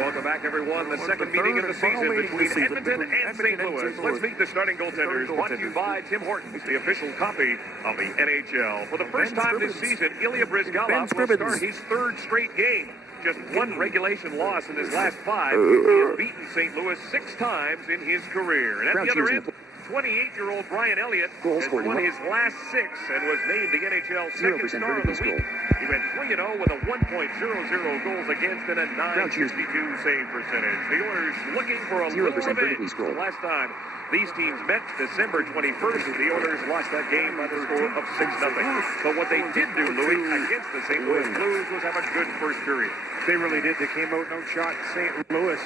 Welcome back, everyone. The second meeting of the season between Edmonton and St. Louis. Let's meet the starting goaltenders. Brought to you by Tim Hortons, the official copy of the NHL. For the first time this season, Ilya Bryzgalov will start his third straight game. Just one regulation loss in his last 5. He has beaten St. Louis 6 times in his career. And at the other end, 28-year-old Brian Elliott has won his last 6 and was named the NHL second star of the week. He went 3-0 with a 1.00 goals against and a .962 save percentage. The Oilers looking for a little revenge. The last time these teams met, December 21st, the Oilers lost that game by the score of 6-0. But what they did do, Louis, against the St. Louis Blues was have a good first period. They really did. They came out and outshot St. Louis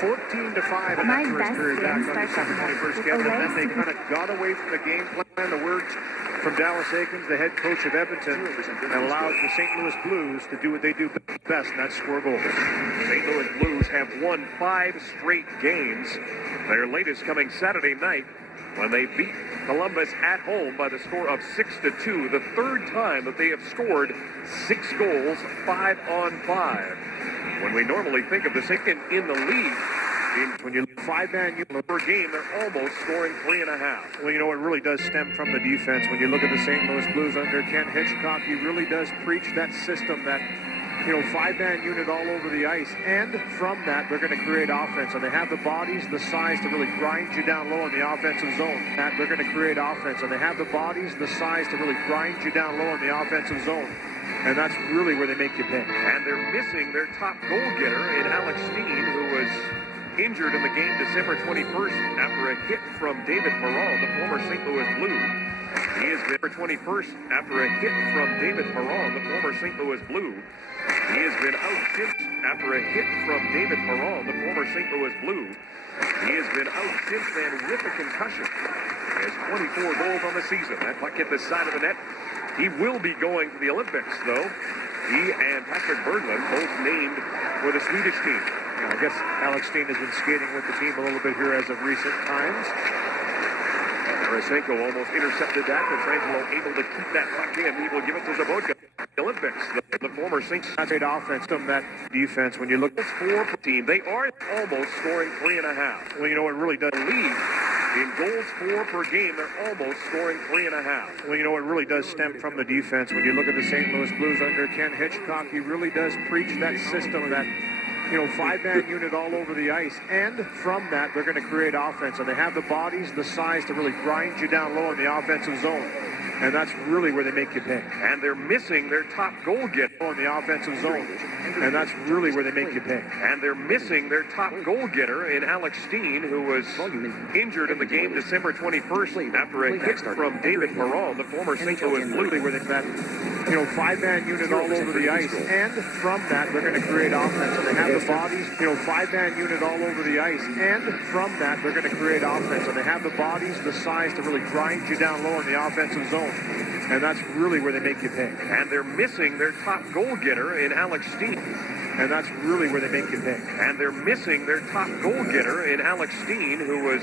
14-5 in that first period back on December 21st. And then they kind of got away from the game plan. The words from Dallas Eakins, the head coach of Edmonton, and allowed the St. Louis Blues to do what they do best, and that's score goals. St. Louis Blues have won 5 straight games. Their latest coming Saturday night when they beat Columbus at home by the score of 6-2, the third time that they have scored 6 goals, 5 on 5. When we normally think of the second in the league, when you 5-man unit per game, they're almost scoring 3.5. Well, you know, it really does stem from the defense. When you look at the St. Louis Blues under Ken Hitchcock, he really does preach that system, that 5-man unit all over the ice. And from that, they're going to create offense. And they have the bodies, the size to really grind you down low in the offensive zone. That they're going to create offense. And they have the bodies, the size to really grind you down low in the offensive zone. And that's really where they make you pay. And they're missing their top goal getter in Alex Steen, who was injured in the game December 21st after a hit from David Perron, the former St. Louis Blue. He is December 21st after a hit from David Perron, the former St. Louis Blue. He has been out since after a hit from David Perron, the former St. Louis Blue. He has been out since then with a concussion. He has 24 goals on the season. That puck hit the side of the net. He will be going to the Olympics, though. He and Patrick Berglund both named for the Swedish team. I guess Alex Steen has been skating with the team a little bit here as of recent times. Tarasenko almost intercepted that. Pietrangelo able to keep that puck in. He will give it to Zabotka. The Olympics, the former St. Great offense, that defense. When you look at the team, they are almost scoring 3.5. Well, you know, it really does lead in goals for per game. They're almost scoring 3.5. Well, you know, it really does stem from the defense. When you look at the St. Louis Blues under Ken Hitchcock, he really does preach that system, that 5-man unit all over the ice. And from that, they're going to create offense. And they have the bodies, the size to really grind you down low in the offensive zone. And that's really where they make you pay. And they're missing their top goal getter in the offensive zone. And that's really where they make you pay. And they're missing their top goal getter in Alex Steen, who was injured in the game December 21st after a hit from David Perron, the former St. Louis Blue. Where they've got 5-man unit all over the ice. And from that, they're going to create offense. And they have the bodies, 5-man unit all over the ice. And from that, they're going to create offense. And they have the bodies, the size to really grind you down low in the offensive zone. And that's really where they make you pay. And they're missing their top goal getter in Alex Steen. And that's really where they make you pay. And they're missing their top goal getter in Alex Steen, who was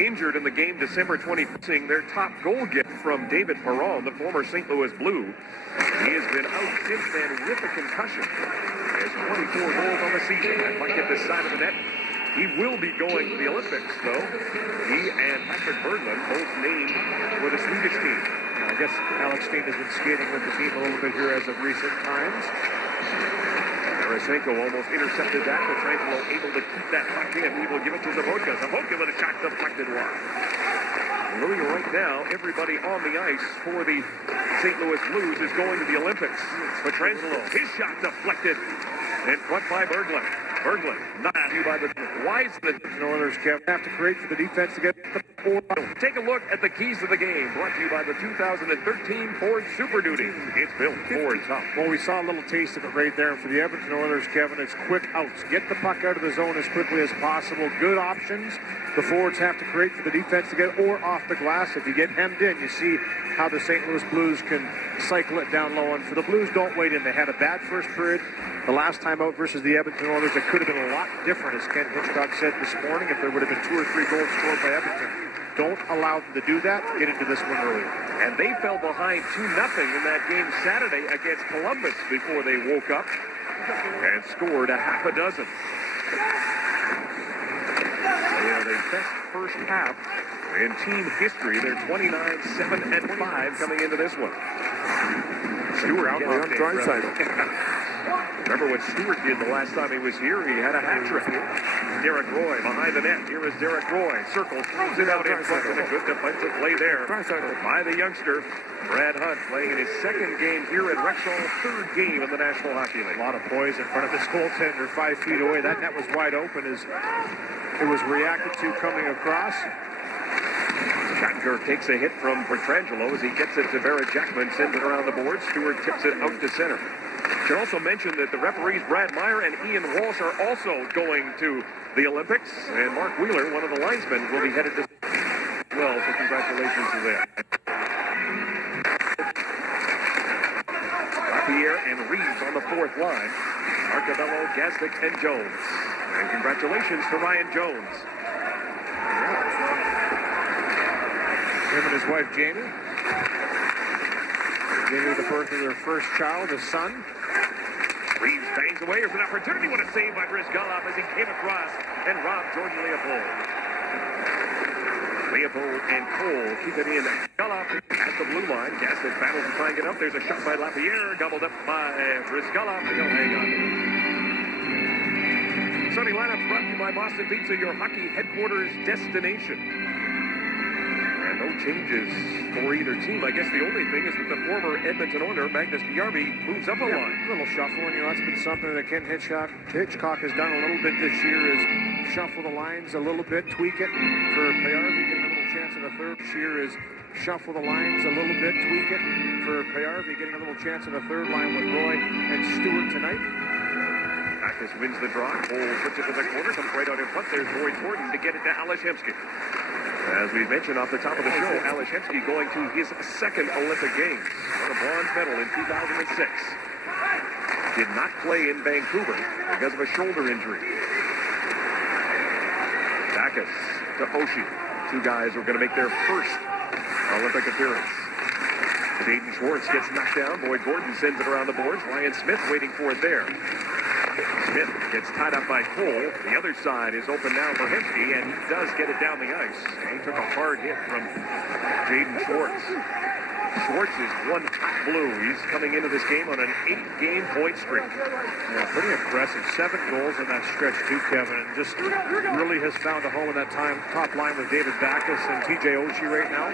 injured in the game December 20th. Their top goal getter from David Perron, the former St. Louis Blue. He has been out since then with a concussion. He has 24 goals on the season. That might get the side of the net. He will be going to the Olympics, though. He and Patrick Berglund both named for the Swedish team. I guess Alex Steen has been skating with the team a little bit here as of recent times. Tarasenko almost intercepted that. Pietrangelo able to keep that puck in. He will give it to Zabotka. Zabotka with a shot deflected wide. Louis, right now, everybody on the ice for the St. Louis Blues is going to the Olympics. Pietrangelo, his shot deflected in front by Berglund. Berglund, not you by the wise. The Oilers have to create for the defense to get the 4. Take a look at the keys to the game, brought to you by the 2013 Ford Super Duty. It's built Ford tough. Well, we saw a little taste of it right there. And for the Edmonton Oilers, Kevin, it's quick outs. Get the puck out of the zone as quickly as possible. Good options. The forwards have to create for the defense to get, or off the glass. If you get hemmed in, you see how the St. Louis Blues can cycle it down low. And for the Blues, don't wait in. They had a bad first period. The last time out versus the Edmonton Oilers, it could have been a lot different, as Ken Hitchcock said this morning, if there would have been 2 or 3 goals scored by Edmonton. Don't allow them to do that. Get into this one early. And they fell behind 2-0 in that game Saturday against Columbus before they woke up. and scored a half a dozen. They are the best first half in team history. They're 29-7-5 coming into this one. Stewart out on Draisaitl. Remember what Stewart did the last time he was here? He had a hat trick. Derek Roy behind the net. Here is Derek Roy. Circles, throws it out in front with a good defensive play there by the youngster. Brad Hunt playing in his second game here at Rexall's third game in the National Hockey League. A lot of poise in front of this goaltender, 5 feet away. That net was wide open as it was reacted to coming across. Shattenkirk takes a hit from Pietrangelo as he gets it to Barrett Jackman, sends it around the board. Stewart tips it out to center. Should also mention that the referees Brad Meyer and Ian Walsh are also going to the Olympics, and Mark Wheeler, one of the linesmen, will be headed to well, so congratulations to them. Lapierre and Reeves on the fourth line. Arcabello, Gasnick, and Jones. And congratulations to Ryan Jones. Him and his wife, Jamie. Jamie, the birth of their first child, a son. Reeves bangs away. There's an opportunity. What a save by Brizgalov as he came across and robbed George Leopold. Leopold and Cole keep it in. Brizgalov at the blue line. Gaston battles to try and get up. There's a shot by Lapierre. Gobbled up by Brizgalov. He'll hang on. Starting lineup brought to you by Boston Pizza, your hockey headquarters destination. No changes for either team. I guess the only thing is that the former Edmonton owner, Magnus Bjarby, moves up a line. A little shuffle, and that's been something that Ken Hitchcock has done a little bit this year, is shuffle the lines a little bit, tweak it for Bjarby, getting a little chance in the third. This year is shuffle the lines a little bit, tweak it for Bjarby, getting a little chance in the third line with Roy and Stewart tonight. Backus wins the draw. Cole puts it to the corner, comes right out in front. There's Boyd Gordon to get it to Alashemsky. As we mentioned off the top of the show, Alashemsky going to his second Olympic Games. Won a bronze medal in 2006. Did not play in Vancouver because of a shoulder injury. Backus to Oshie. Two guys who are going to make their first Olympic appearance. Jaden Schwartz gets knocked down. Boyd Gordon sends it around the boards. Ryan Smith waiting for it there. Smith gets tied up by Cole. The other side is open now for Hemsky, and he does get it down the ice. And he took a hard hit from Jaden Schwartz. Schwartz is one hot blue. He's coming into this game on an 8-game point streak. Yeah, pretty impressive. 7 goals in that stretch too, Kevin, and just really has found a home in that top line with David Backus and TJ Oshie right now.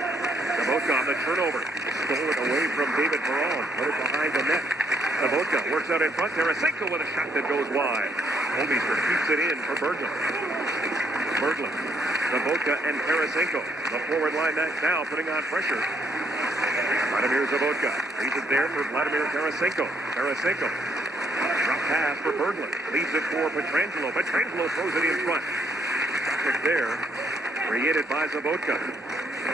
Sabotka on the turnover. Stole it away from David Perron. Put it behind the net. Sabotka works out in front. Tarasenko with a shot that goes wide. Holmeister keeps it in for Berglund. Sabotka and Tarasenko. The forward line now putting on pressure. Vladimir Sabotka leaves it there for Vladimir Tarasenko. Tarasenko. Drop pass for Berglund. Leaves it for Pietrangelo. Pietrangelo throws it in front. Traffic there. Created by Sabotka.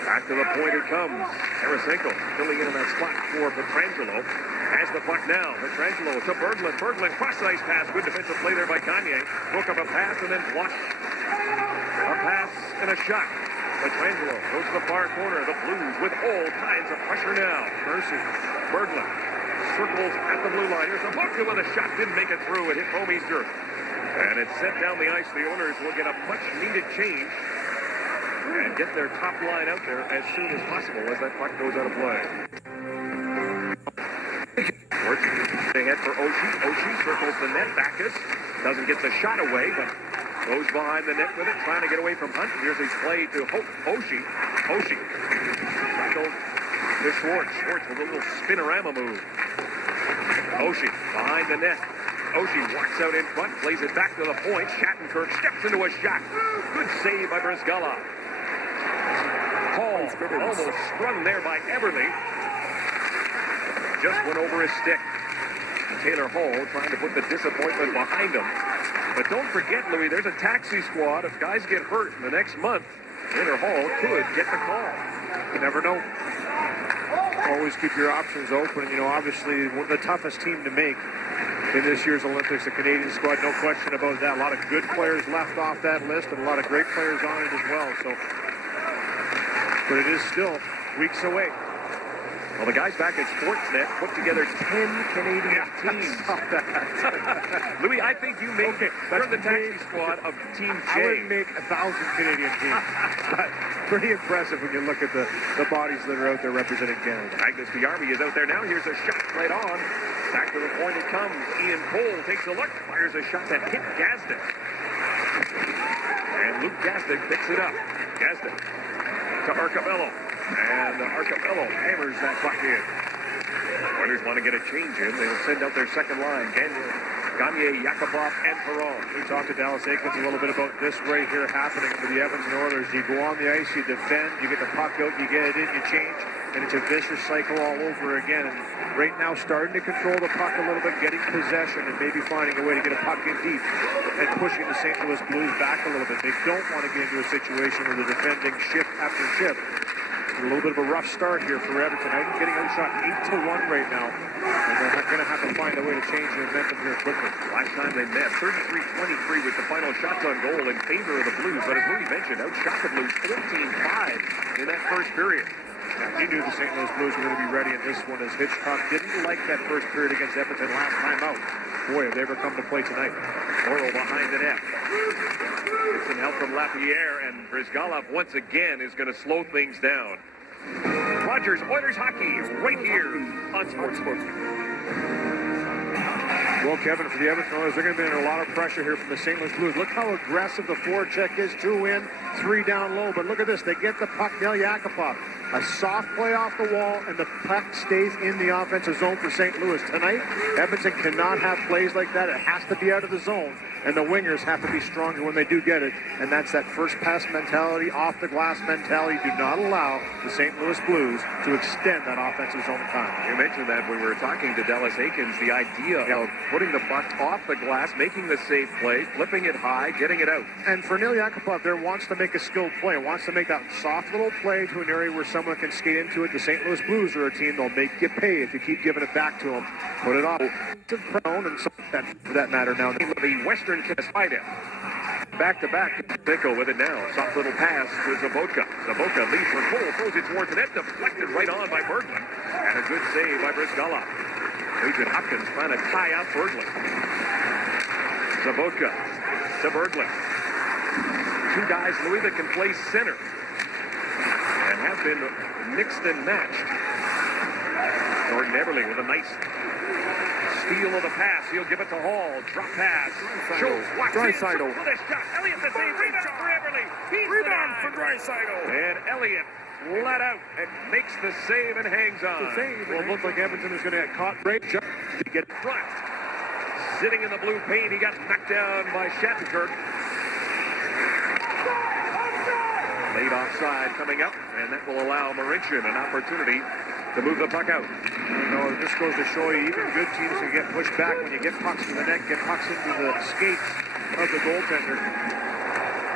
Back to the point it comes. Tarasenko filling in that spot for Pietrangelo. Has the puck now. Pietrangelo to Berglund. Berglund cross-ice pass. Good defensive play there by Kanye. Broke up a pass and then blocked. A pass and a shot. Pietrangelo goes to the far corner. The Blues with all kinds of pressure now. Mercy. Berglund circles at the blue line. Here's Sabotka with a shot. Didn't make it through. It hit Holmeister. And it's sent down the ice. The owners will get a much-needed change and get their top line out there as soon as possible as that puck goes out of play. Works ahead for Oshie. Oshie circles the net. Backus doesn't get the shot away, but goes behind the net with it, trying to get away from Hunt. Here's his play to Oshie. Oshie. Back over to Schwartz. Schwartz with a little spinorama move. Oshie behind the net. Oshie walks out in front, plays it back to the point. Shattenkirk steps into a shot. Good save by Brizgalov. Hall almost sprung there by Everly. Just went over his stick. Taylor Hall trying to put the disappointment behind him. But don't forget, Louis, there's a taxi squad. If guys get hurt in the next month, Taylor Hall could get the call. You never know. Always keep your options open. You know, obviously, the toughest team to make in this year's Olympics, the Canadian squad, no question about that. A lot of good players left off that list and a lot of great players on it as well. So, but it is still weeks away. Well, the guys back at Sportsnet put together 10 Canadian teams. Louis, I think you made you're the taxi squad of Team J. I would make 1,000 Canadian teams. But pretty impressive when you look at the bodies that are out there representing Canada. Magnus Piarvi is out there now. Here's a shot right on. Back to the point it comes. Ian Cole takes a look, fires a shot that hit Gazdic. And Luke Gazdic picks it up. Gazdic to Arcabello. And Arcabello hammers that puck in. Oilers want to get a change in. They'll send out their second line. Gagne, Yakupov, and Perron. We talked to Dallas Aikens a little bit about this right here happening for the Edmonton Oilers. You go on the ice, you defend, you get the puck out, you get it in, you change, and it's a vicious cycle all over again. And right now, starting to control the puck a little bit, getting possession, and maybe finding a way to get a puck in deep and pushing the St. Louis Blues back a little bit. They don't want to get into a situation where they're defending shift after shift. A little bit of a rough start here for Edmonton. Edmonton getting outshot 8-1 right now. And they're going to have to find a way to change the momentum here quickly. Last time they met, 33-23 with the final shots on goal in favor of the Blues. But as Louis mentioned, outshot the Blues 14-5 in that first period. Yeah, he knew the St. Louis Blues were going to be ready in this one as Hitchcock didn't like that first period against Edmonton last time out. Boy, have they ever come to play tonight. Morrow behind the net. Get some help from Lapierre, and Brizgalov once again is going to slow things down. Rogers, Oilers hockey, right here on Sportsbook. Well, Kevin, for the Edmonton Oilers, they're going to be under a lot of pressure here from the St. Louis Blues. Look how aggressive the forecheck is. 2 in, 3 down low. But look at this. They get the puck. Now Yakupov. A soft play off the wall, and the puck stays in the offensive zone for St. Louis. Tonight, Edmonton cannot have plays like that. It has to be out of the zone, and the wingers have to be stronger when they do get it. And that's that first pass mentality, off the glass mentality. Do not allow the St. Louis Blues to extend that offensive zone time. You mentioned that when we were talking to Dallas Aikens, the idea of putting the puck off the glass, making the safe play, flipping it high, getting it out. And for Neil Yakupov there wants to make a skilled play, wants to make that soft little play to an area where someone can skate into it. The St. Louis Blues are a team that'll make you pay if you keep giving it back to them. Put it off to Prone and so that, for that matter now. The Western Cascada. Back-to-back. Pico with it now. Soft little pass to Zabotka. Zabotka leads for Cole, throws it towards the net, deflected right on by Berglund. And a good save by Brizgalov. Nugent Hopkins trying to tie up Berglund. Zabotka to Berglund. Two guys, Louis, that can play center and have been mixed and matched. Jordan Eberle with a nice steal of the pass. He'll give it to Hall. Drop pass. Schultz walks in. Draisaitl With a shot. Elliott the save. Rebound for Eberle. Rebound for Draisaitl. And Elliott flat out and makes the save and hangs on. Well, it looks like Edmonton is going to get caught right to get front. Sitting in the blue paint. He got knocked down by Shattenkirk. Late offside coming up, and that will allow Marincin an opportunity to move the puck out. You know, this goes to show you even good teams can get pushed back when you get pucks to the net, get pucks into the skates of the goaltender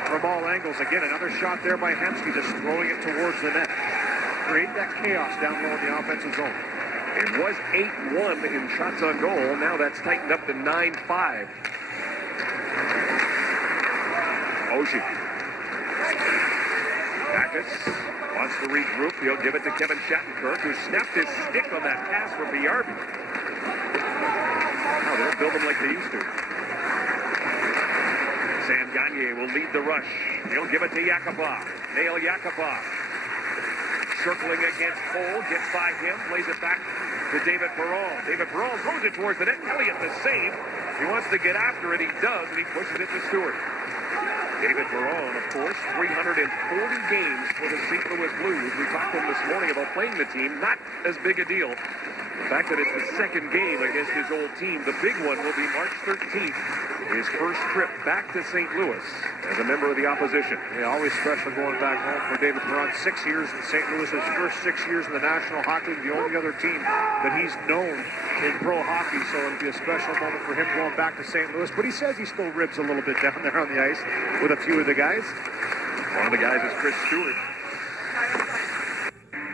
from all angles. Again, another shot there by Hemsky, just throwing it towards the net. Create that chaos down low in the offensive zone. It was 8-1 in shots on goal. Now that's tightened up to 9-5. Oshie. Backus wants to regroup. He'll give it to Kevin Shattenkirk, who snapped his stick on that pass from Piarvi. Oh, they'll build them like they used to. Sam Gagne will lead the rush. He'll give it to Yakupov. Nail Yakupov. Circling against Cole, gets by him, plays it back to David Perron. David Perron throws it towards the net. Elliott the save. He wants to get after it. He does, and he pushes it to Stewart. David Perron, of course, 340 games for the St. Louis Blues. We talked to him this morning about playing the team. Not as big a deal. The fact that it's the second game against his old team. The big one will be March 13th. His first trip back to St. Louis as a member of the opposition. Yeah, always special going back home for David Perron. 6 years in St. Louis, his first 6 years in the National Hockey League, the only other team that he's known in pro hockey, so it'll be a special moment for him going back to St. Louis. But he says he still ribs a little bit down there on the ice with a few of the guys. One of the guys is Chris Stewart.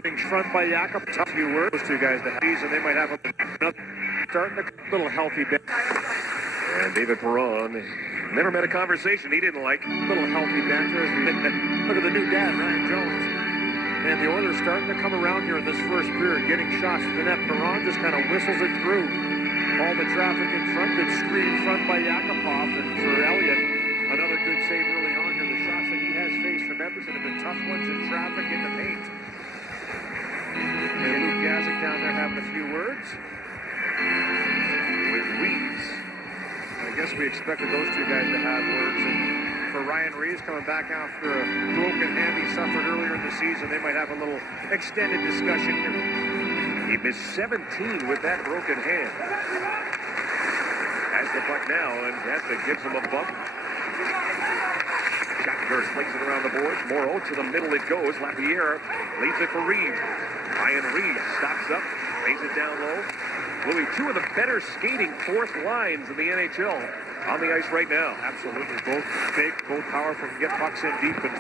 Being front by Jakob, tough few words. Those two guys, the Heavies, and they might have another starting a little healthy bit. And David Perron never met a conversation he didn't like. Little healthy banter. Look at the new dad, Ryan Jones. And the Oilers starting to come around here in this first period, getting shots to the net. Perron just kind of whistles it through. All the traffic in front. Good screen front by Yakupov. And for Elliott, another good save early on here. The shots that he has faced from Edmonton have been tough ones in traffic in the paint. And Luke Gazek down there having a few words with Reeves. I guess we expected those two guys to have words. And for Ryan Reeves coming back after a broken hand he suffered earlier in the season, they might have a little extended discussion here. He missed 17 with that broken hand. Has the puck now, and Gazek gives him a bump. Shattenkirk plays it around the boards. Morrow to the middle it goes. Lapierre leads it for Reeves. Ryan Reeves stops up, lays it down low. Louis, two of the better skating fourth lines in the NHL on the ice right now. Absolutely. Both big, both powerful, can get pucks in deep and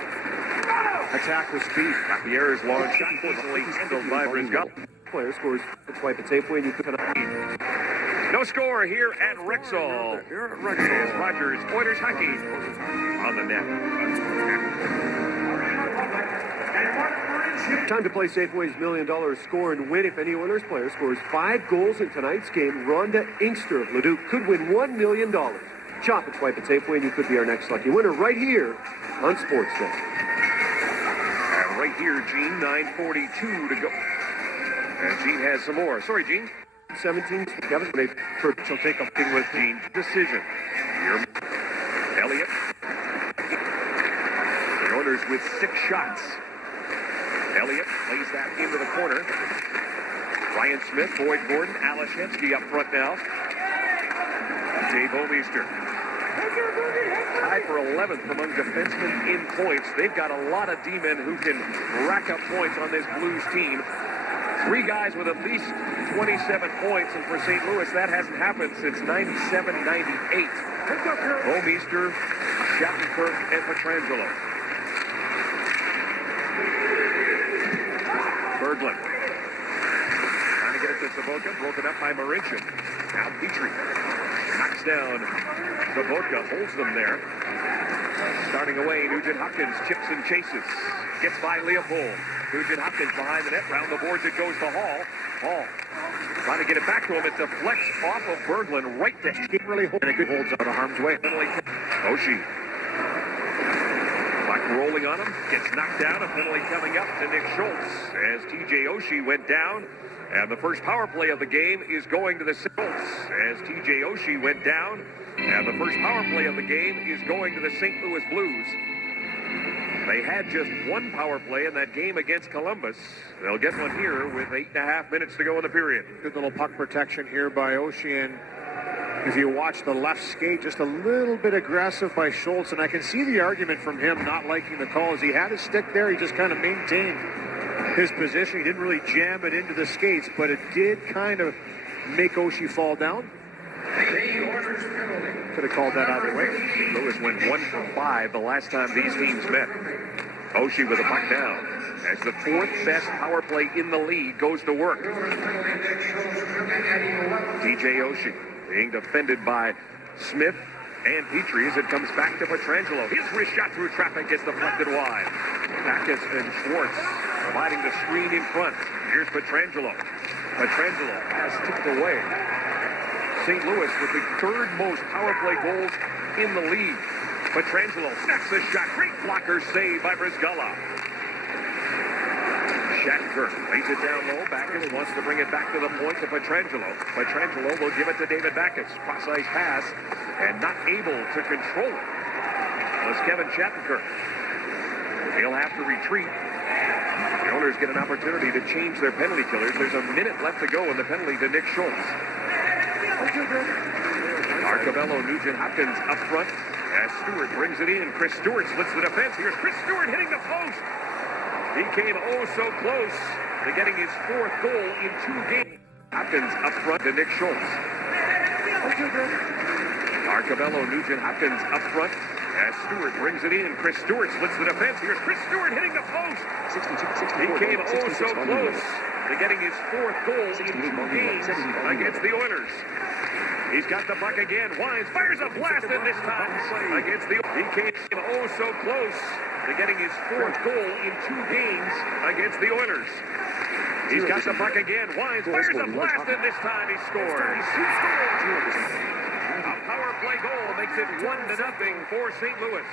attack with speed. Lapierre's long shot easily handled by Brisgala. Player scores a swipe at Safeway, and you could no score here at Rexall. As Rogers, Oilers hockey on the net. Time to play Safeway's $1 million score and win. If any Oilers player scores 5 goals in tonight's game, Rhonda Inkster of Leduc could win $1 million. Shop and swipe at Safeway, and you could be our next lucky winner right here on Sportsnet. And right here, Gene, 9:42 to go. And Gene has some more. Sorry, Gene. 17. Kevin, she'll take a thing with Gene. Decision. Here, Elliott. The Oilers with 6 shots. Elliott plays that into the corner. Ryan Smith, Boyd Gordon, Alashevsky up front now. Dave O'Meester. Tied for 11th among defensemen in points. They've got a lot of D-men who can rack up points on this Blues team. 3 guys with at least 27 points, and for St. Louis, that hasn't happened since 97-98. O'Meester, Shattenkirk, and Pietrangelo. Berglund. Trying to get it to Sabotka, broken up by Marincin. Now Petrie knocks down Sabotka, holds them there. Starting away, Nugent-Hopkins chips and chases. Gets by Leopold. Nugent-Hopkins behind the net, round the boards it goes to Hall. Hall trying to get it back to him. It deflects off of Berglund right to He really holds, and a good holds out of harm's way. Oshie. Puck rolling on him, gets knocked down. A penalty coming up to Nick Schultz as TJ Oshie went down. And the first power play of the game is going to the Schultz as TJ Oshie went down. And the first power play of the game is going to the St. Louis Blues. They had just 1 power play in that game against Columbus. They'll get one here with 8.5 minutes to go in the period. Good little puck protection here by Oshie. And if you watch the left skate, just a little bit aggressive by Schultz. And I can see the argument from him not liking the call. As he had his stick there, he just kind of maintained his position. He didn't really jam it into the skates, but it did kind of make Oshie fall down. Could have called that either way. Louis went 1 for 5 the last time these teams met. Oshie with a puck down as the 4th best power play in the league goes to work. TJ Oshie being defended by Smith and Petrie as it comes back to Pietrangelo. His wrist shot through traffic gets deflected wide. Backus and Schwartz providing the screen in front. Here's Pietrangelo. Pietrangelo has tipped away. St. Louis with the 3rd most power play goals in the league. Pietrangelo snaps the shot. Great blocker save by Brisgala. Shattenkirk lays it down low. Backus wants to bring it back to the point to Pietrangelo. Pietrangelo will give it to David Backus. Cross-ice pass and not able to control it. Was Kevin Shattenkirk. He'll have to retreat. The Oilers get an opportunity to change their penalty killers. There's a minute left to go in the penalty to Nick Schultz. Arcabello, Nugent-Hopkins up front as Stewart brings it in. Chris Stewart splits the defense. Here's Chris Stewart hitting the post. He came oh so close to getting his 4th goal in 2 games. Hopkins up front to Nick Schultz. Arcabello, Nugent-Hopkins up front as Stewart brings it in. Chris Stewart splits the defense. Here's Chris Stewart hitting the post. He came oh so close to getting his 4th goal in 2 games against the Oilers. He's got the puck again. Wines fires a blast, and this time against the... He came oh so close to getting his 4th goal in 2 games against the Oilers. He's got the puck again. Wines fires a blast, and this time he scores. A power play goal makes it 1-0 for St. Louis.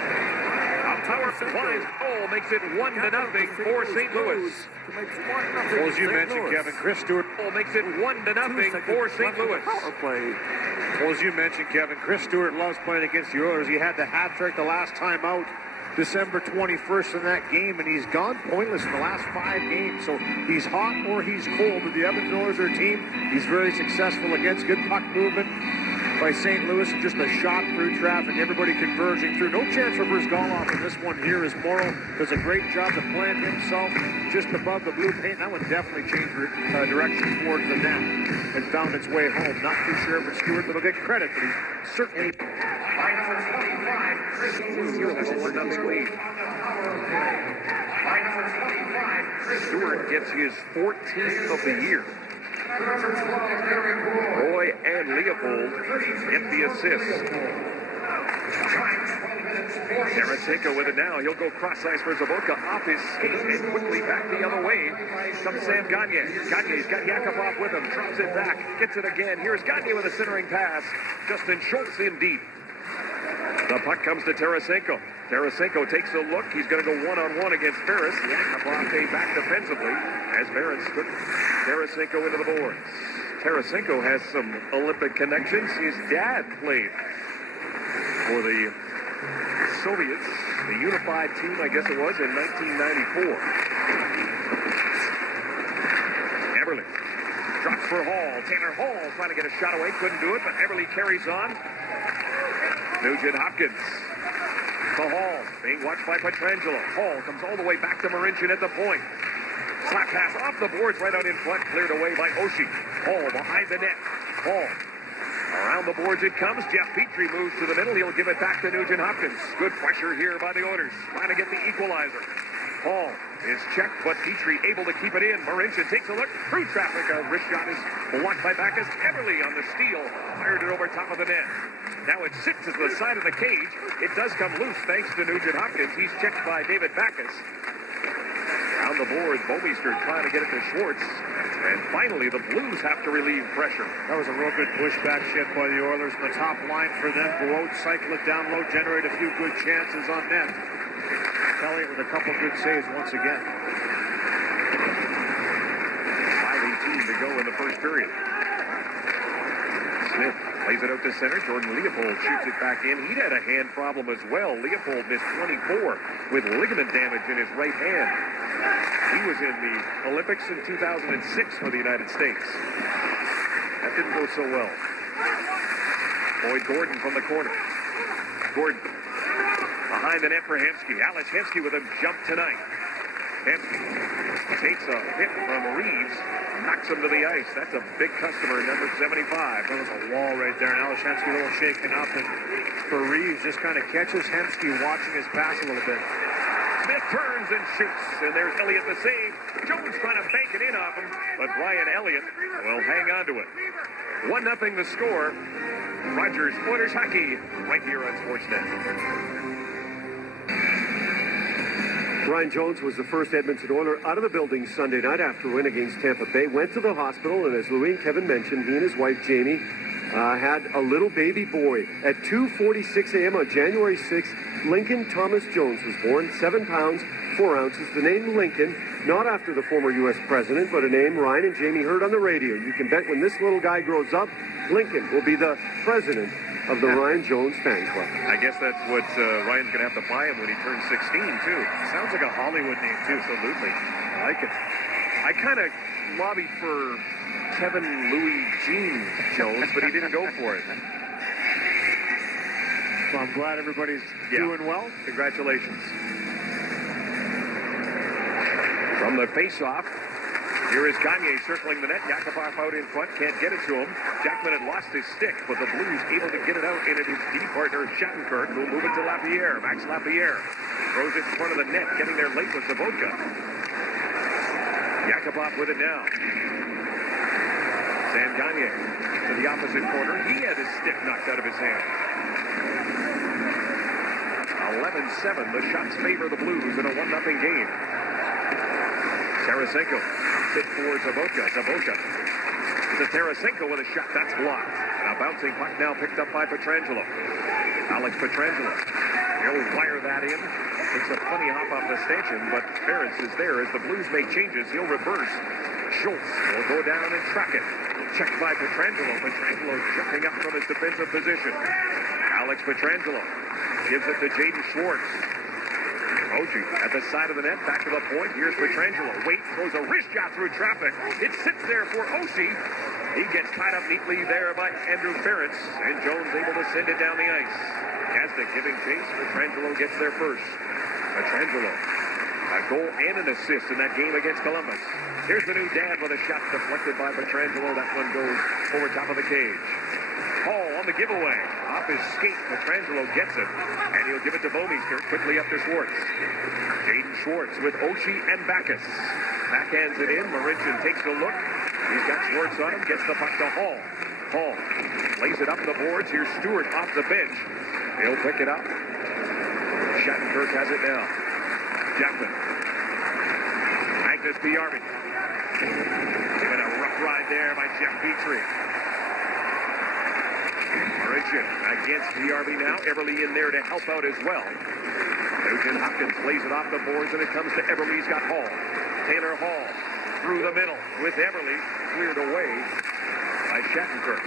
A power Wines goal makes it 1-0 for St. Louis. Well, as you mentioned, Kevin, Chris Stewart Makes it 1-0 for St. Louis. Well, as you mentioned, Kevin, Chris Stewart loves playing against the Oilers. He had the hat trick the last time out, December 21st in that game, and he's gone pointless in the last 5 games. So he's hot or he's cold. But the Edmonton Oilers are a team he's very successful against. Good puck movement by St. Louis, and just a shot through traffic, everybody converging through. No chance for Brizgalov in this one here as Morrow does a great job to plant himself just above the blue paint. That one definitely changed direction towards the net and found its way home. Not too sure for Stewart that'll get credit, but he's certainly... By number 25, Chris Stewart. That's a 1-0 lead. By number 25, Chris Stewart gets his 14th of the year. Number 12, Derek Roy. Roy and Leopold get the assist. Tarasenko with it now. He'll go cross ice for Zabotka off his skate and quickly back the other way comes Sam Gagne. Gagne's got Yakupov with him. Drops it back. Gets it again. Here's Gagne with a centering pass. Justin Schultz in deep. The puck comes to Tarasenko. Tarasenko takes a look. He's going to go one-on-one against Ferris. Yakupov back defensively as Ferris took Tarasenko into the boards. Tarasenko has some Olympic connections. His dad played for the Soviets, the unified team, I guess it was, in 1994. Eberle drops for Hall. Taylor Hall trying to get a shot away. Couldn't do it, but Eberle carries on. Nugent Hopkins to Hall, being watched by Pietrangelo. Hall comes all the way back to Marincin at the point. Slap pass off the boards right out in front, cleared away by Oshie. Hall behind the net. Hall around the boards it comes. Jeff Petrie moves to the middle. He'll give it back to Nugent Hopkins. Good pressure here by the Oilers, trying to get the equalizer. Hall is checked, but Petrie able to keep it in. Marincin takes a look through traffic. A wrist shot is blocked by Backus. Eberle on the steal, fired it over top of the net. Now it sits at the side of the cage. It does come loose thanks to Nugent Hopkins. He's checked by David Backus. Down the boards, Bomeister trying to get it to Schwartz. And finally, the Blues have to relieve pressure. That was a real good pushback shit by the Oilers on the top line for them. Go out, cycle it down low, generate a few good chances on net. Elliott with a couple good saves once again. 5:18 to go in the first period. Smith plays it out to center. Jordan Leopold shoots it back in. He'd had a hand problem as well. Leopold missed 24 with ligament damage in his right hand. He was in the Olympics in 2006 for the United States. That didn't go so well. Boyd Gordon from the corner. Gordon behind the net for Hemsky. Alex Hemsky with a jump tonight. Hemsky takes a hit from Reeves, knocks him to the ice. That's a big customer, number 75. That was a wall right there, and Alex Hemsky a little shaken up, and for Reeves just kind of catches Hemsky watching his pass a little bit. Smith turns and shoots, and there's Elliott the save. Jones trying to bank it in off him, but Ryan Elliott will hang on to it. 1-0 the score. Rogers Oilers hockey right here on Sportsnet. Ryan Jones was the first Edmonton Oiler out of the building Sunday night after a win against Tampa Bay. Went to the hospital, and as Louis and Kevin mentioned, he and his wife Jamie had a little baby boy. At 2:46 a.m. on January 6th, Lincoln Thomas Jones was born, 7 pounds, 4 ounces. The name Lincoln, not after the former U.S. president, but a name Ryan and Jamie heard on the radio. You can bet when this little guy grows up, Lincoln will be the president of the Ryan Jones fan club. I guess that's what Ryan's going to have to buy him when he turns 16, too. Sounds like a Hollywood name, too. Absolutely. I like it. I kind of lobbied for Kevin Louis Jean Jones, but he didn't go for it. Well, I'm glad everybody's doing well. Congratulations. From the face-off, here is Gagne circling the net. Yakupov out in front, can't get it to him. Jackman had lost his stick, but the Blues able to get it out into his D partner, Shattenkirk, who'll move it to Lapierre. Max Lapierre throws it in front of the net, getting there late with Zabotka. Yakupov with it now. Sam Gagne to the opposite corner. He had his stick knocked out of his hand. 11-7. The shots favor the Blues in a 1-0 game. Tarasenko hit for Zaboka. Zaboka to Tarasenko with a shot. That's blocked. And a bouncing puck now picked up by Pietrangelo. Alex Pietrangelo. He'll wire that in. Takes a funny hop off the stanchion, but Ferentz is there. As the Blues make changes, he'll reverse. Schultz will go down and track it. Checked by Pietrangelo. Pietrangelo jumping up from his defensive position. Alex Pietrangelo gives it to Jaden Schwartz. Oshie at the side of the net, back to the point. Here's Pietrangelo. Wait, throws a wrist shot through traffic. It sits there for Oshie. He gets tied up neatly there by Andrew Ferentz, and Jones able to send it down the ice. Kasdick giving chase. Pietrangelo gets there first. Pietrangelo, a goal and an assist in that game against Columbus. Here's the new dad with a shot deflected by Pietrangelo. That one goes over top of the cage. Hall on the giveaway. Off his skate, Pietrangelo gets it, and he'll give it to Bouwmeester. Quickly up to Schwartz. Jaden Schwartz with Oshie and Backus. Backhands it in. Marincin takes a look. He's got Schwartz on him. Gets the puck to Hall. Hall lays it up the boards. Here's Stewart off the bench. He'll pick it up. Shattenkirk has it now. Jackman. Magnus Piarvi. Given a rough ride there by Jeff Petrie. Marincin against Piarvi now. Everly in there to help out as well. Nugent Hopkins lays it off the boards, and it comes to Everly. He's got Hall. Taylor Hall through the middle with Everly. Cleared away by Shattenkirk.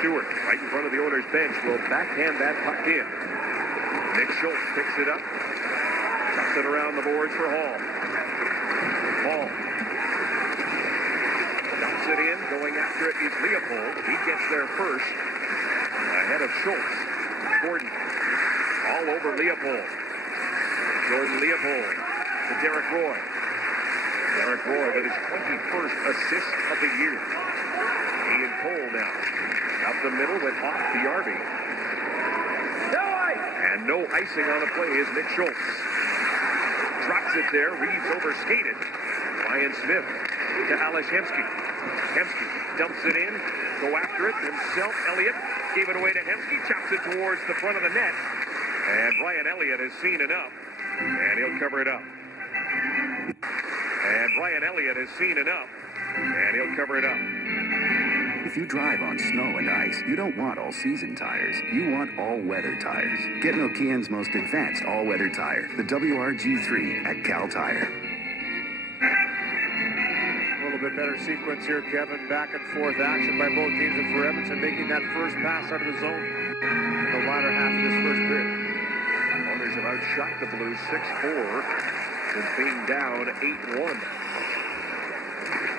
Stewart, right in front of the Oilers bench, will backhand that puck in. Nick Schultz picks it up. Chucks it around the boards for Hall. Hall dumps it in. Going after it is Leopold. He gets there first. Ahead of Schultz. Gordon. All over Leopold. Jordan Leopold to Derek Roy. Derek Roy with his 21st assist of the year. Ian Cole now. Up the middle with off Piarvi. And no icing on the play is Nick Schultz. Drops it there. Reeves overskated. Ryan Smith to Alex Hemsky. Hemsky dumps it in. Go after it himself. Elliott gave it away to Hemsky. Chops it towards the front of the net. And Brian Elliott has seen enough. And he'll cover it up. And Brian Elliott has seen enough. And he'll cover it up. If you drive on snow and ice, you don't want all-season tires. You want all-weather tires. Get Nokian's most advanced all-weather tire, the WRG3 at Cal Tire. A little bit better sequence here, Kevin. Back and forth action by both teams, and for Edmonton making that first pass out of the zone in the latter half of this first period. Oilers have outshot the Blues 6-4 since being down 8-1.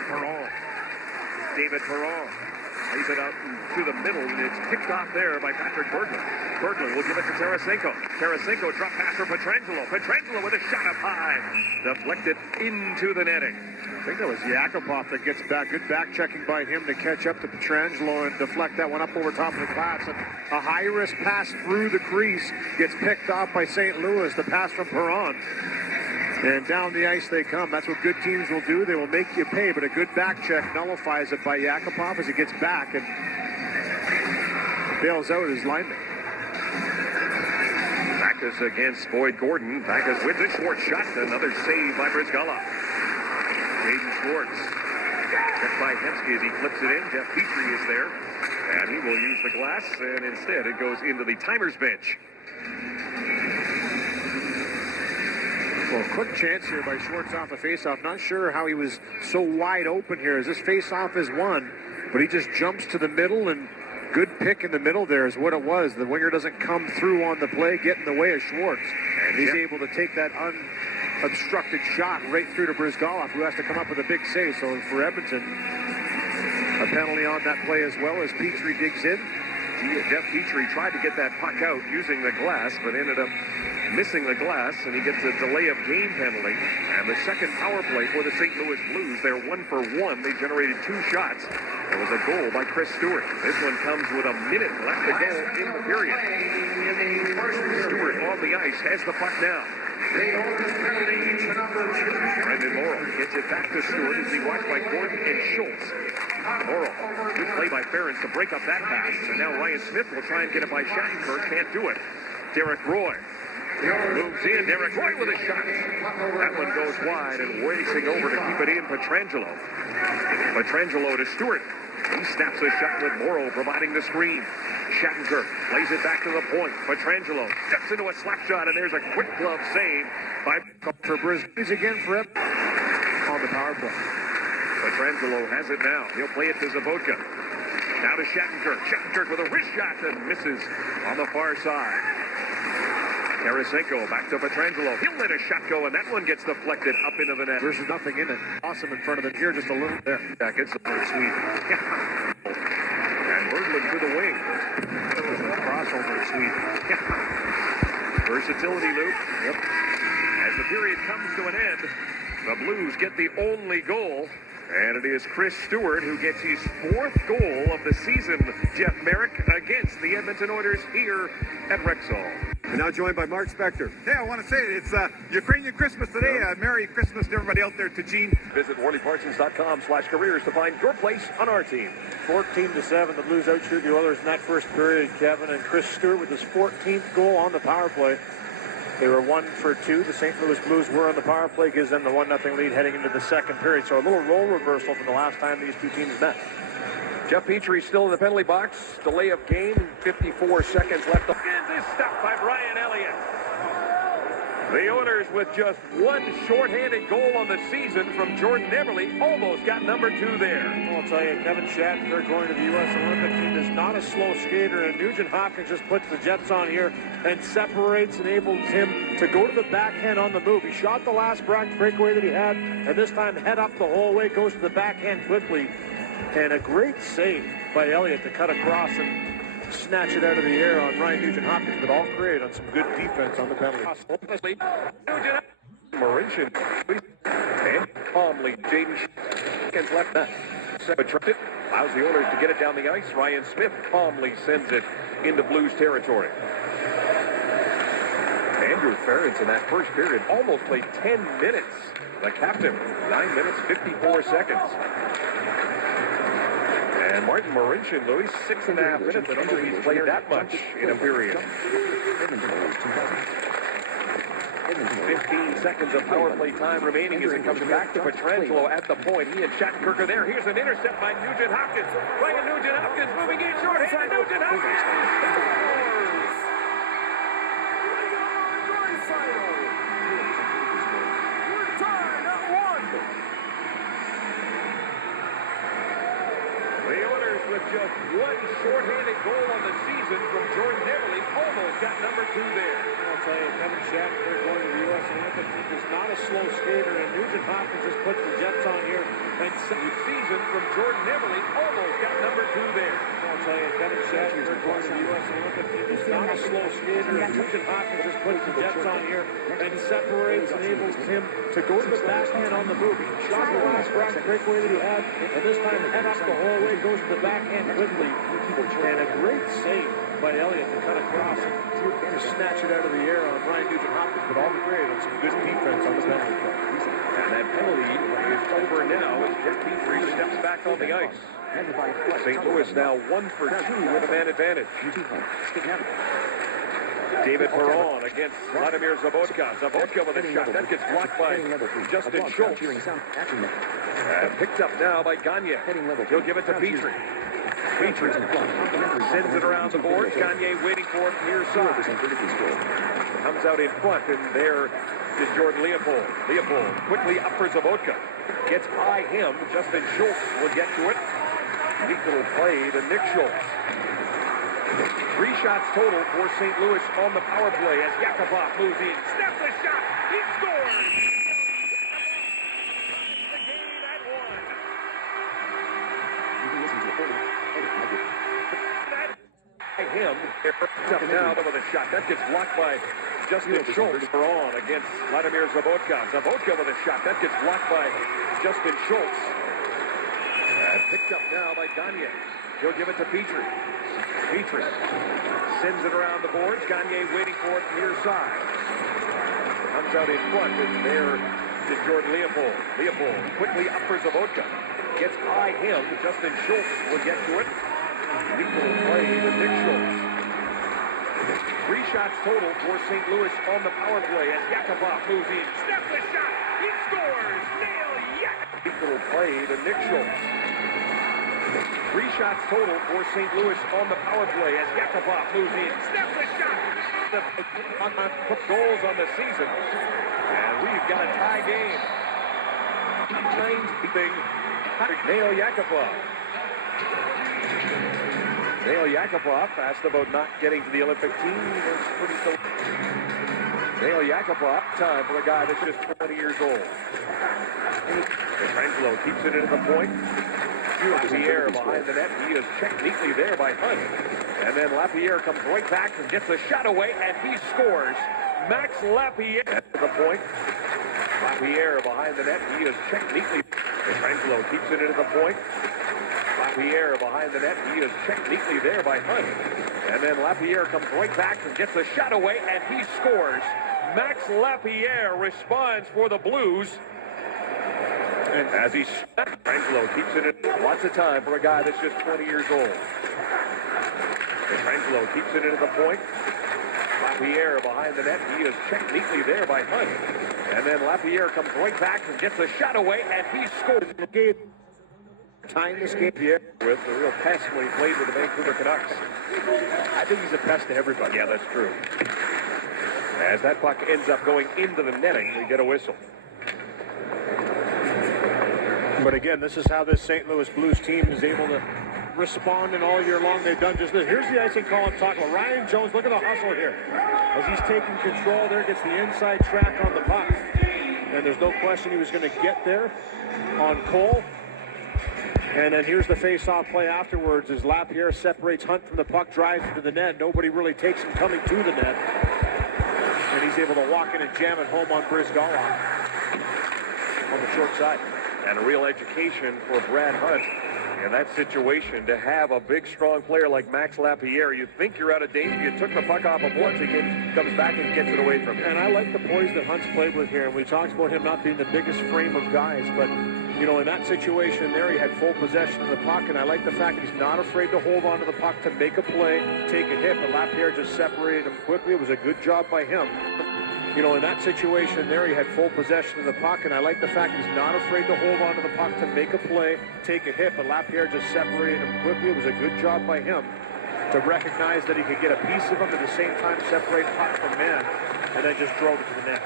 Perron. David Perron. Lays it out to the middle, and it's picked off there by Patrick Berglund. Berglund will give it to Tarasenko. Tarasenko drop pass for Pietrangelo. Pietrangelo with a shot up high. Deflected into the netting. I think that was Yakupov that gets back. Good back checking by him to catch up to Pietrangelo and deflect that one up over top of the glass. And a high-risk pass through the crease gets picked off by St. Louis. The pass from Perron. And down the ice they come. That's what good teams will do. They will make you pay, but a good back check nullifies it by Yakupov as he gets back and bails out his lineman. Backus against Boyd Gordon. Backus with the Schwartz shot. Another save by Brizgala. Jaden Schwartz. Checked by Hemsky as he flips it in. Jeff Petrie is there. And he will use the glass, and instead it goes into the timer's bench. Well, quick chance here by Schwartz off the faceoff. Not sure how he was so wide open here as this faceoff is won, but he just jumps to the middle, and good pick in the middle there is what it was. The winger doesn't come through on the play, get in the way of Schwartz, and he's able to take that unobstructed shot right through to Brizgalov, who has to come up with a big save. So for Edmonton, a penalty on that play as well as Petrie digs in. Jeff Petrie tried to get that puck out using the glass, but ended up missing the glass, and he gets a delay of game penalty. And the second power play for the St. Louis Blues. They're 1 for 1. They generated 2 shots. There was a goal by Chris Stewart. This one comes with a minute left to go in the period. Stewart on the ice has the puck now. Brendan Morrow gets it back to Stewart as he watched by Gordon and Schultz. Morrow, good play by Ferentz to break up that pass. And now Ryan Smith will try and get it by Shattenkirk. Can't do it. Derek Roy moves in. Derek Roy with a shot. That one goes wide and racing over to keep it in. Petrangelo to Stewart. He snaps a shot with Morrow providing the screen. Shattenkirk lays it back to the point. Petrangelo steps into a slap shot, and there's a quick glove save by For Brisbane. He's again for on the power play. Petrangelo has it now. He'll play it to Zabotka. Now to Shattenkirk. Shattenkirk with a wrist shot and misses on the far side. Tarasenko back to Petrangelo. He'll let a shot go, and that one gets deflected up into the net. There's nothing in it. Awesome in front of them here, just a little there. Jackets over Sweden. And Berglund to the wing. Crossover to Sweden. Versatility, Luke. Yep. As the period comes to an end, the Blues get the only goal. And it is Chris Stewart who gets his 4th goal of the season, Jeff Merrick, against the Edmonton Oilers here at Rexall. And now joined by Mark Spector. Yeah, I want to say it's Ukrainian Christmas today. Merry Christmas to everybody out there, to Gene. Visit WorleyParsons.com/careers to find your place on our team. 14-7, the Blues outshoot the Oilers in that first period, Kevin. And Chris Stewart with his 14th goal on the power play. They were 1 for 2. The St. Louis Blues were on the power play, gives them the 1-0 lead heading into the second period. So a little role reversal from the last time these two teams met. Jeff Petrie still in the penalty box. Delay of game, 54 seconds left. And this stop by Brian Elliott. The Oilers with just one shorthanded goal on the season from Jordan Eberle almost got number 2 there. I'll tell you, Kevin Shattenkirk going to the U.S. Olympic team is not a slow skater, and Nugent Hopkins just puts the Jets on here and separates, enables him to go to the backhand on the move. He shot the last breakaway that he had, and this time head up the whole way, goes to the backhand quickly. And a great save by Elliott to cut across and snatch it out of the air on Ryan Nugent-Hopkins, but all created on some good defense on the penalty. Marincin and calmly Jaden Hopkins left that. Allows the Oilers to get it down the ice. Ryan Smith calmly sends it into Blues territory. Andrew Ferentz in that first period almost played 10 minutes. The captain, 9 minutes, 54 seconds. And Martin Marincin, Louis, 6.5 minutes. I don't know if he's played that much in a period. 15 seconds of power play time remaining as it comes back to Petrangelo at the point. He and Shattenkirk are there. Here's an intercept by Nugent-Hopkins. Ryan Nugent-Hopkins moving in short. And Nugent-Hopkins scores! We're tied at 1. The Oilers with just one shorthanded goal on the season from Jordan Eberle almost got number 2 there. I'll tell you, Kevin Shattenkirk going to the U.S. Olympic team is not a slow skater, and Nugent-Hopkins just puts the Jets on here. And the season from Jordan Eberle almost got number 2 there. I'll tell you, Kevin Shattenkirk going to the U.S. Olympic team is not a slow skater, and Nugent-Hopkins just puts the Jets on here and separates, enables him to go to the backhand on the move. He shot the last breakaway that he had, and this time head up the whole way, goes to the backhand quickly. And a great save by Elliott to cut across and snatch it out of the air on Ryan Nugent-Hopkins, but all created on some good defense on the penalty play. And that penalty is over now as Jeff Petrie steps back on the ice. St. Louis now 1 for 2 with a man advantage. David Perron against Vladimir Zabotka. Zabotka with a shot. That gets blocked by Justin Schultz. Picked up now by Gagne. He'll give it to Petrie. Petrie sends it around the boards. Gagne waiting for it near side. Comes out in front, and there is Jordan Leopold. Leopold quickly up for Zabotka. Gets by him. Justin Schultz will get to it. Neat little play to Nick Schultz. 3 shots total for St. Louis on the power play as Yakupov moves in. Snaps a shot. He scores. The game at 1. Him. Up now with a shot. That gets blocked by Justin Schultz. On against Vladimir Zabotka. Zabotka with a shot. That gets blocked by Justin Schultz. Picked up now by Gagne. He'll give it to Petrie. Petrie sends it around the boards. Gagne waiting for it near side. Comes out in front, and there is Jordan Leopold. Leopold quickly up for Zabotka. Gets by him. Justin Schultz will get to it. Neat little play to Nick Schultz. 3 shots total for St. Louis on the power play as Yakupov moves in. Snaps the shot. He scores. Nail Yakupov. Little play to Nick Schultz. 3 shots total for St. Louis on the power play as Yakupov moves in. Snaps the shot. Put goals on the season. And we've got a tie game. Nail Yakupov. Nail Yakupov asked about not getting to the Olympic team. It's pretty so. Nail Yakupov, time for a guy that's just 20 years old. Petrangelo keeps it into the point. Lapierre behind the net. He is checked neatly there by Hunt. And then Lapierre comes right back and gets a shot away, and he scores. Max Lapierre at the point. Lapierre behind the net. He is checked neatly. Petrangelo keeps it into the point. Lapierre behind the net. He is checked neatly there by Hunt. And then Lapierre comes right back and gets a shot away, and he scores. Max Lapierre responds for the Blues. And as he Petrangelo keeps it in. Lots of time for a guy that's just 20 years old. Petrangelo keeps it into the point. Lapierre behind the net. He is checked neatly there by Hunt. And then Lapierre comes right back and gets a shot away, and he scores. Tying this game here with a real pest when he played with the Vancouver Canucks. I think he's a pest to everybody. Yeah, that's true. As that puck ends up going into the netting, we get a whistle. But again, this is how this St. Louis Blues team is able to respond, and all year long they've done just this. Here's the icing call I'm talking about. Ryan Jones, look at the hustle here. As he's taking control there, gets the inside track on the puck. And there's no question he was going to get there on Cole. And then here's the face-off play afterwards as Lapierre separates Hunt from the puck, drives into the net. Nobody really takes him coming to the net. And he's able to walk in and jam it home on Brizgalov on the short side. And a real education for Brad Hunt in that situation to have a big, strong player like Max Lapierre. You think you're out of danger. You took the puck off of once again, comes back and gets it away from you. And I like the poise that Hunt's played with here. And we talked about him not being the biggest frame of guys, but you know, in that situation there, he had full possession of the puck, and I like the fact that he's not afraid to hold on to the puck to make a play, take a hit, but Lapierre just separated him quickly. It was a good job by him. You know, in that situation there, he had full possession of the puck, and I like the fact that he's not afraid to hold on to the puck to make a play, take a hit, but Lapierre just separated him quickly. It was a good job by him to recognize that he could get a piece of him at the same time, separate puck from man, and then just drove it to the net.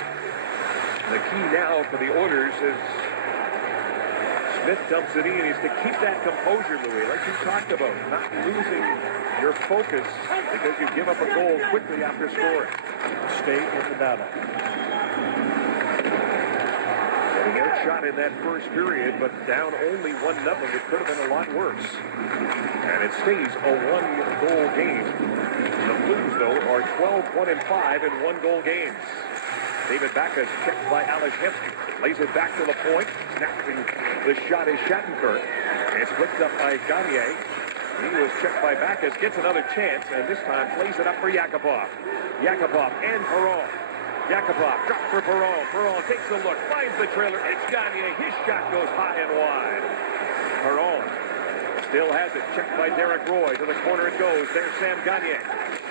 The key now for the Oilers is Smith dumps it in. He's to keep that composure, Louis, like you talked about, not losing your focus because you give up a goal quickly after scoring. Stay in the battle. Getting outshot in that first period, but down only 1-0. It could have been a lot worse. And it stays a 1-goal game. The Blues, though, are 12-1-5 in 1-goal games. David Backus checked by Alex Hemsky. Lays it back to the point. Snapping the shot is Shattenkirk. It's flipped up by Gagne. He was checked by Backus. Gets another chance, and this time plays it up for Yakupov. Yakupov and Perron. Yakupov drops for Perron. Perron takes a look, finds the trailer. It's Gagne. His shot goes high and wide. Perron still has it. Checked by Derek Roy. To the corner it goes. There's Sam Gagne.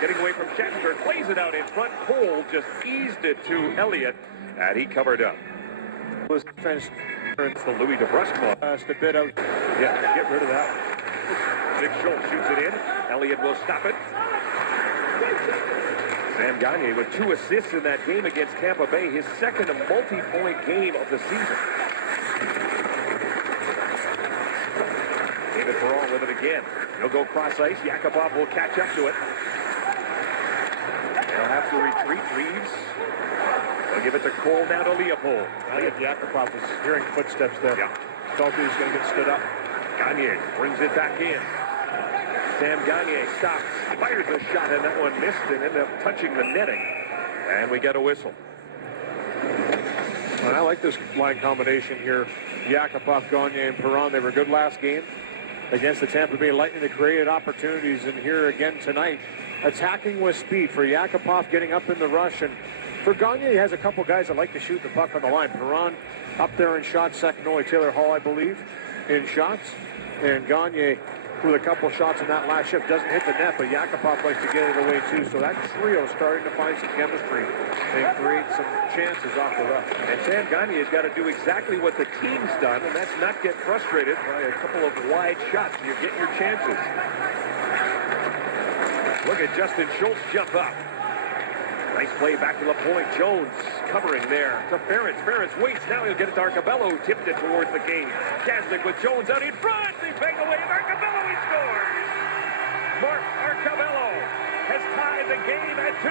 Getting away from Shattenkirk. Plays it out in front. Cole just eased it to Elliott, and he covered up. Was defense. It's the Louis DeBrusque Just a bit out. Yeah, get rid of that. Nick Schultz shoots it in. Elliott will stop it. Sam Gagne with 2 assists in that game against Tampa Bay, his second multi-point game of the season. David Perron with it again. He'll go cross ice. Yakupov will catch up to it. They'll have to retreat. Reeves. They'll give it to Cole, now to Leopold. I think Yakupov was hearing footsteps there. Yeah. Thought he was going to get stood up. Gagne brings it back in. Sam Gagne stops, fires a shot, and that one missed and ended up touching the netting. And we get a whistle. And I like this line combination here. Yakupov, Gagne, and Perron. They were good last game against the Tampa Bay Lightning. They created opportunities, and here again tonight, attacking with speed for Yakupov, getting up in the rush, and for Gagne, he has a couple guys that like to shoot the puck on the line. Perron up there in shots, second only Taylor Hall, I believe, in shots. And Gagne with a couple shots in that last shift. Doesn't hit the net, but Yakupov likes to get it away too. So that trio starting to find some chemistry and create some chances off the rush. And Sam Gagne's got to do exactly what the team's done, and that's not get frustrated by a couple of wide shots. You're getting your chances. Look at Justin Schultz jump up. Nice play back to the point. Jones covering there to Ferentz. Ferentz waits. Now he'll get it to Arcabello. Tipped it towards the cage. Gazdic with Jones out in front. They fade away. Arcabello, he scores. Mark Arcabello has tied the game at 2.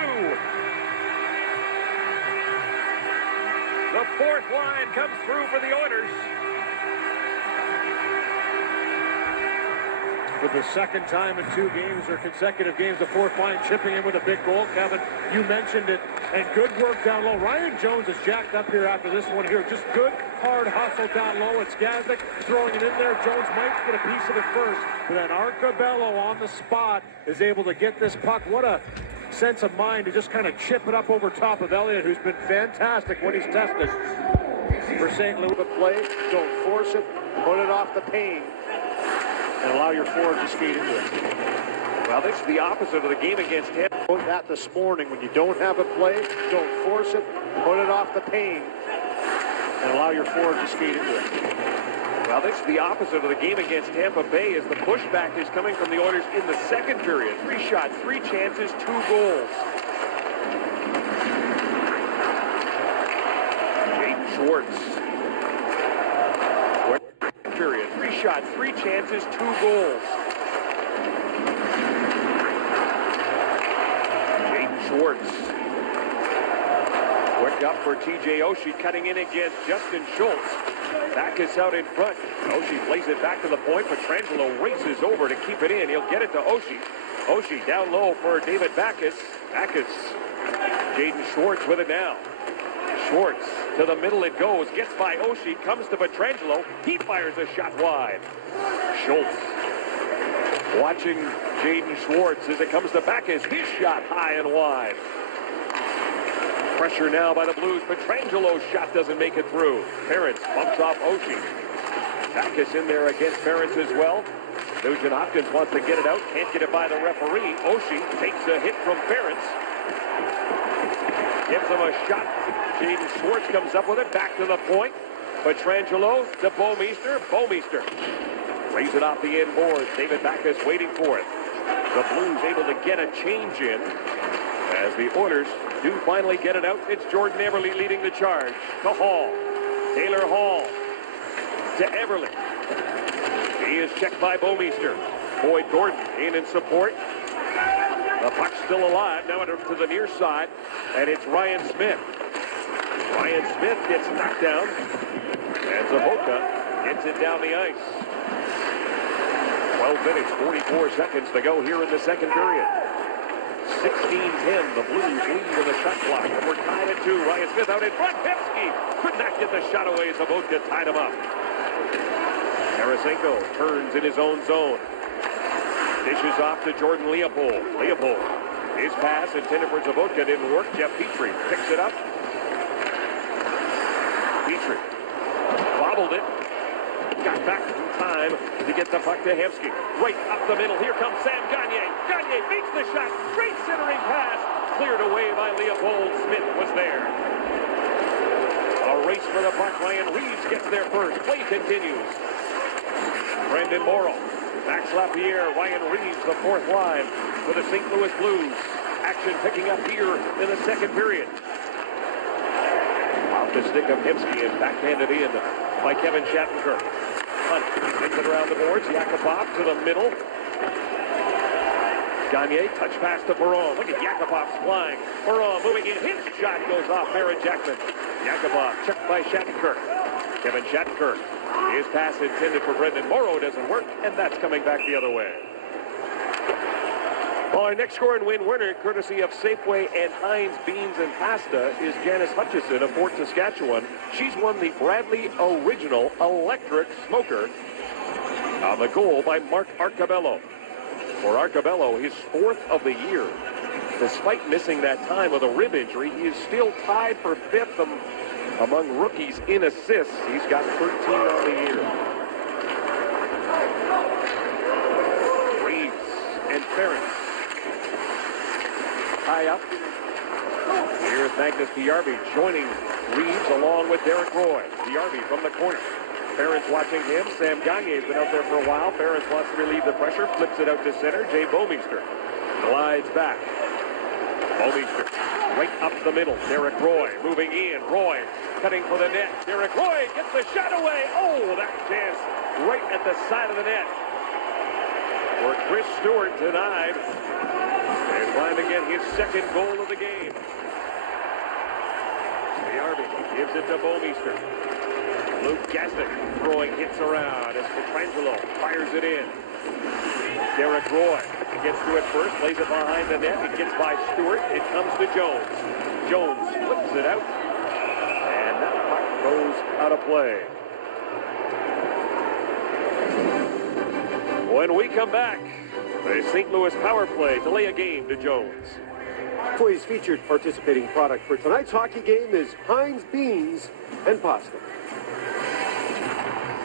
The fourth line comes through for the Oilers. For the second time in 2 games or consecutive games, the fourth line chipping in with a big goal. Kevin, you mentioned it, and good work down low. Ryan Jones is jacked up here after this one here. Just good, hard hustle down low. It's Gazdic throwing it in there. Jones might get a piece of it first, but then Arcabello on the spot is able to get this puck. What a sense of mind to just kind of chip it up over top of Elliott, who's been fantastic when he's tested. For St. Louis, the play, don't force it, put it off the pane, and allow your forward to skate into it. Well, this is the opposite of the game against Tampa. That this morning, when you don't have a play, don't force it, put it off the pane, and allow your forward to skate into it. Well, this is the opposite of the game against Tampa Bay, as the pushback is coming from the Oilers in the second period. 3 shots, 3 chances, 2 goals. Jaden Schwartz. Period. 3 shots, 3 chances, 2 goals. Jaden Schwartz. Quick up for TJ Oshie, cutting in against Justin Schultz. Back is out in front. Oshie plays it back to the point, but Petrangelo races over to keep it in. He'll get it to Oshie. Oshie down low for David Backes. Backes. Jaden Schwartz with it now. Schwartz to the middle it goes, gets by Oshie, comes to Petrangelo, he fires a shot wide. Schultz watching Jaden Schwartz as it comes to Backes, his shot high and wide. Pressure now by the Blues, Petrangelo's shot doesn't make it through. Ferentz bumps off Oshie. Backes in there against Ferentz as well. Nugent Hopkins wants to get it out, can't get it by the referee. Oshie takes a hit from Ferentz. Gives him a shot. Jaden Schwartz comes up with it, back to the point. Petrangelo to Bouwmeester. Bouwmeester lays it off the end boards. David Backes waiting for it. The Blues able to get a change in as the Oilers do finally get it out. It's Jordan Eberle leading the charge to Hall. Taylor Hall to Eberle. He is checked by Bouwmeester. Boyd Gordon in support. The puck's still alive. Now to the near side, and it's Ryan Smith. Ryan Smith gets knocked down, and Zabotka gets it down the ice. 12 minutes, 44 seconds to go here in the second period. 16-10, the Blues lead in the shot clock, and we're tied at 2. Ryan Smith out in front. Pepsi could not get the shot away. Zabotka tied him up. Tarasenko turns in his own zone. Dishes off to Jordan Leopold. Leopold, his pass intended for Zabotka didn't work. Jeff Petrie picks it up. Petrie bobbled it. Got back in time to get the puck to Hemsky. Right up the middle. Here comes Sam Gagner. Gagner beats the shot. Great centering pass. Cleared away by Leopold. Smith was there. A race for the puck. Ryan Reeves gets there first. Play continues. Brendan Morrow. Max Lapierre, Ryan Reeves, the fourth line for the St. Louis Blues. Action picking up here in the second period. Off the stick of Hemsky and backhanded in by Kevin Shattenkirk. Hunt takes it around the boards. Yakupov to the middle. Gagner, touch pass to Perron. Look at Yakupov's flying. Perron moving in. His shot goes off Barrett Jackman. Yakupov checked by Shattenkirk. Kevin Shattenkirk. His pass intended for Brendan Morrow doesn't work, and that's coming back the other way. Well, our next score and win winner, courtesy of Safeway and Heinz Beans and Pasta, is Janice Hutchison of Fort Saskatchewan. She's won the Bradley Original Electric Smoker on the goal by Mark Arcabello. For Arcabello, his 4th of the year. Despite missing that time with a rib injury, he is still tied for 5th among rookies in assists. He's got 13 on the year. Ferentz. High up. Here's Magnus Bjarvi joining Reeves along with Derek Roy. Bjarvi from the corner. Ferentz watching him. Sam Gagne's been out there for a while. Ferentz wants to relieve the pressure. Flips it out to center. Jay Bouwmeester glides back. Bouwmeester right up the middle. Derek Roy moving in. Roy cutting for the net. Derek Roy gets the shot away. Oh, that chance right at the side of the net. For Chris Stewart denied. And trying to get his second goal of the game. Bjarvi gives it to Bouwmeester. Luke Gaston throwing hits around as Pietrangelo fires it in. Derek Roy gets to it first, lays it behind the net. It gets by Stewart. It comes to Jones. Jones flips it out. And that puck goes out of play. When we come back, the St. Louis power play delay a game to Jones. Toy's featured participating product for tonight's hockey game is Heinz Beans and Pasta.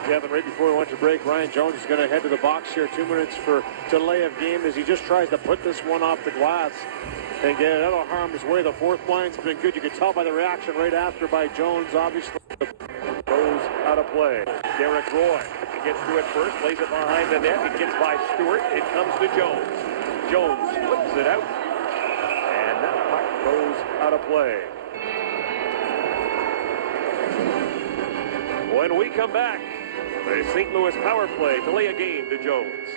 Kevin, right before we went to break, Ryan Jones is going to head to the box here. 2 minutes for delay of game as he just tries to put this one off the glass and get it out of harm's way. The fourth line's been good. You could tell by the reaction right after by Jones, obviously. Goes out of play. Derek Roy gets to it first, lays it behind the net. It gets by Stewart. It comes to Jones. Jones flips it out. And that puck goes out of play. When we come back, the St. Louis power play delay a game to Jones.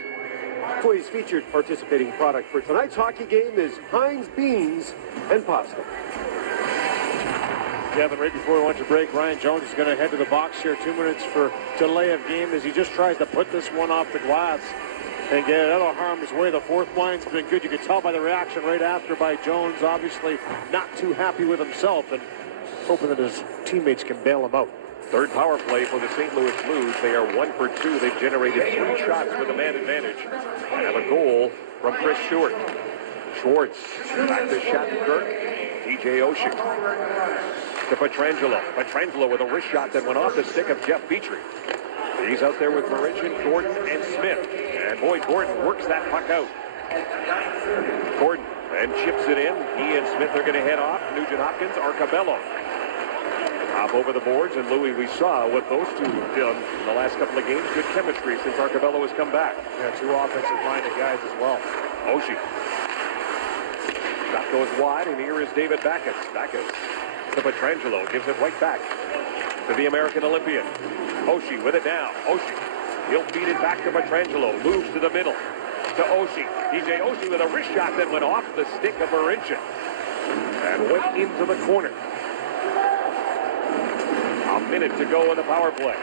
Toy's featured participating product for tonight's hockey game is Heinz Beans and Pasta. Kevin, right before we went to break, Ryan Jones is going to head to the box here. 2 minutes for delay of game as he just tries to put this one off the glass and get it out of harm's way. The fourth line's been good. You could tell by the reaction right after by Jones, obviously not too happy with himself and hoping that his teammates can bail him out. Third power play for the St. Louis Blues. They are 1 for 2. They've generated 3 shots with a man advantage. And have a goal from Chris Stewart. Schwartz back to Shattenkirk. TJ Oshie to Pietrangelo. Pietrangelo with a wrist shot that went off the stick of Jeff Petrie. He's out there with Marincin, Gordon, and Smith. And boy, Gordon works that puck out. Gordon and chips it in. He and Smith are going to head off. Nugent Hopkins, Arcabello. Hop over the boards, and Louis, we saw what those two have done in the last couple of games. Good chemistry since Arcabello has come back. Yeah, 2 offensive-minded guys as well. Oshie. Shot goes wide, and here is David Backes. Backes to Pietrangelo, gives it right back to the American Olympian. Oshie with it now. Oshie. He'll feed it back to Pietrangelo. Moves to the middle to Oshie. DJ Oshie with a wrist shot that went off the stick of Marincin and went into the corner. A minute to go in the power play.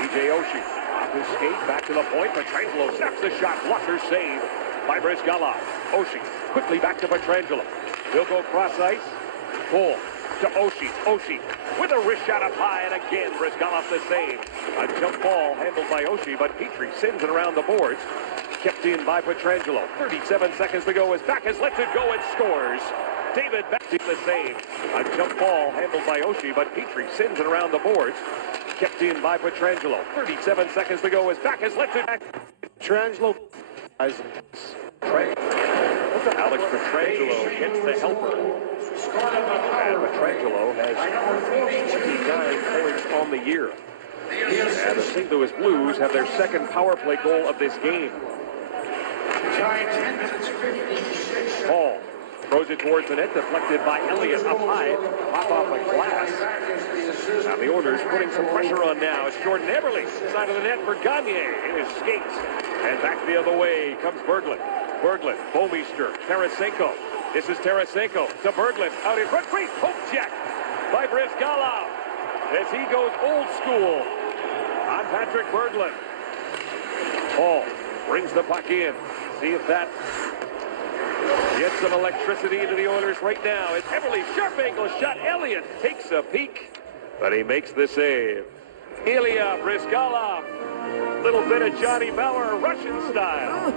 DJ Oshie off his skate, back to the point. Pietrangelo snaps the shot. Blocker save by Brizgalov. Oshie quickly back to Pietrangelo. He'll go cross ice. Pull to Oshie. Oshie with a wrist shot up high, and again Brizgalov the save. A jump ball handled by Oshie, but Petrie sends it around the boards. Kept in by Pietrangelo. 37 seconds to go as Backes lets it go and scores. David Backes the save. A jump ball handled by Oshie, but Petrie sends it around the boards. Kept in by Pietrangelo. 37 seconds to go as Backes lets it back. Pietrangelo. Alex Pietrangelo hits the helper. And Pietrangelo has 29 points on the year. And the St. Louis Blues have their second power play goal of this game. Paul throws it towards the net, deflected by Elliott up high, pop off a glass. Now the Oilers putting some pressure on now. It's Jordan Eberle, side of the net for Gagne in his skates. And back the other way comes Berglund. Berglund, Bouwmeester, Tarasenko. This is Tarasenko to Berglund, out in front. Great poke check by Brizgalov as he goes old school on Patrick Berglund. Paul brings the puck in. See if that gets some electricity into the Oilers right now. It's Eberle, sharp angle shot. Elliott takes a peek, but he makes the save. Ilya Brizgalov, little bit of Johnny Bauer Russian style.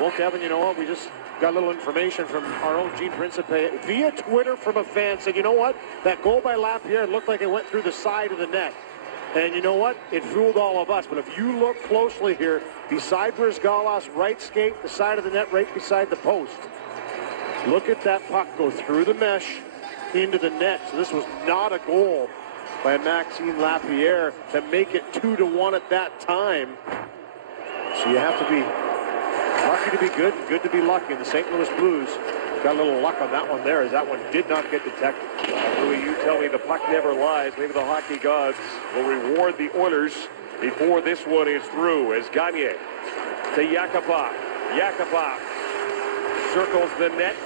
Well, Kevin, you know what? We just got a little information from our own Gene Principe via Twitter from a fan. Said, you know what? That goal by Lapierre looked like it went through the side of the net. And you know what? It fooled all of us. But if you look closely here, beside Brizgalov's right skate, the side of the net right beside the post, look at that puck go through the mesh into the net. So this was not a goal by Maxime Lapierre to make it 2-1 at that time. So you have to be lucky to be good and good to be lucky. And the St. Louis Blues got a little luck on that one there, as that one did not get detected. Louis, you tell me the puck never lies. Maybe the hockey gods will reward the Oilers before this one is through, as Gagne to Yakupov. Yakupov circles the net.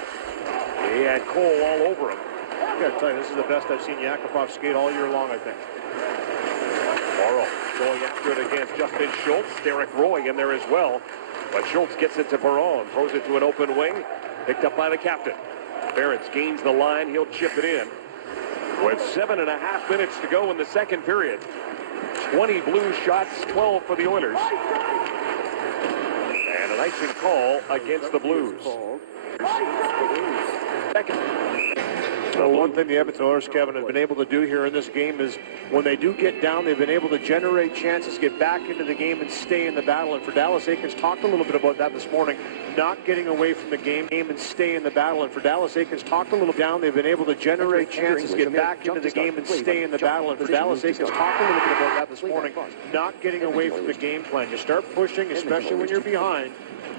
He had Cole all over him. I gotta tell you, this is the best I've seen Yakupov skate all year long, I think. Morrow going after it against Justin Schultz. Derek Roy in there as well. But Schultz gets it to Perron, throws it to an open wing. Picked up by the captain. Barretts gains the line. He'll chip it in. With 7.5 minutes to go in the second period. 20 Blues shots, 12 for the Oilers. And an icing call against the Blues. Second. So one thing the Edmonton Oilers, Kevin, have been able to do here in this game is when they do get down, they've been able to generate chances, get back into the game, and stay in the battle. And for Dallas Eakins, talked a little bit about that this morning, not getting away from the game and stay in the battle. And for Dallas Eakins, talked a little down, they've been able to generate chances, get back into the game, and stay in the battle. And for Dallas Eakins, talked a little bit about that this morning, not getting away from the game plan. You start pushing, especially when you're behind.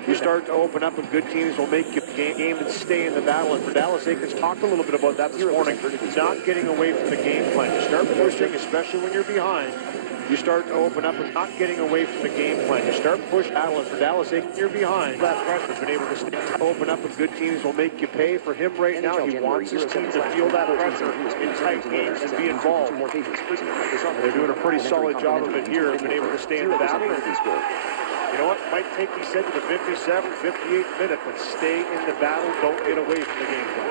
You start to open up, and good teams will make you game and stay in the battle. And for Dallas Eakins, talked a little bit about that this morning, not getting away from the game plan. You start pushing, especially when you're behind. You start to open up and not getting away from the game plan. You start pushing battle, and for Dallas Eakins, you're behind. That pressure's been able to open up, and good teams will make you pay. For him right now, he wants his team to feel that pressure in tight games and be involved. They're doing a pretty solid job of it here. They've been able to stay in the battle. You know what? Might take, he said, to the 57th, 58th minute, but stay in the battle. Don't get away from the game plan.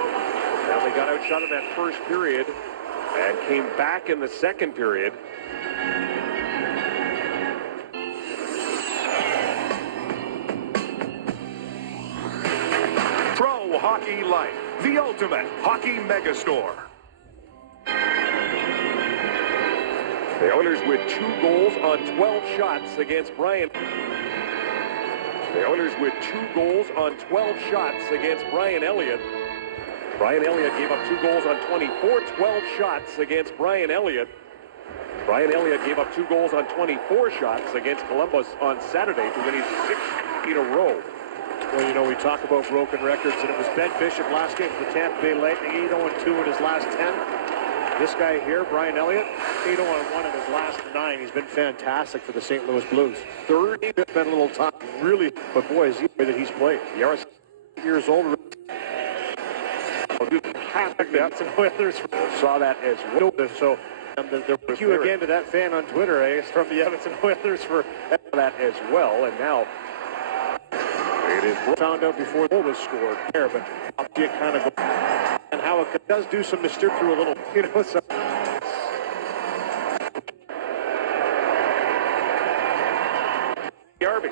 Now they got outshot in that first period and came back in the second period. Pro Hockey Life, the ultimate hockey megastore. The Oilers with 2 goals on 12 shots against Brian. The Oilers with 2 goals on 12 shots against Brian Elliott. Brian Elliott gave up 2 goals on 24, 12 shots against Brian Elliott. Brian Elliott gave up 2 goals on 24 shots against Columbus on Saturday to win his 6th in a row. Well, you know, we talk about broken records, and it was Ben Bishop last game for the Tampa Bay Lightning, 8-0-2 in his last 10. This guy here, Brian Elliott, 8-0-1 in his last 9. He's been fantastic for the St. Louis Blues. 30, it's been a little tough, really, but boy, is he the way that he's played. Yaris, years old. saw that as well. So thank you again to that fan on Twitter, I guess, from the Edmonton Oilers for that as well. And now it is found out before the goal was scored there, but you kind of go, and how it does do some mysterious through a little, you know, so. Yarby.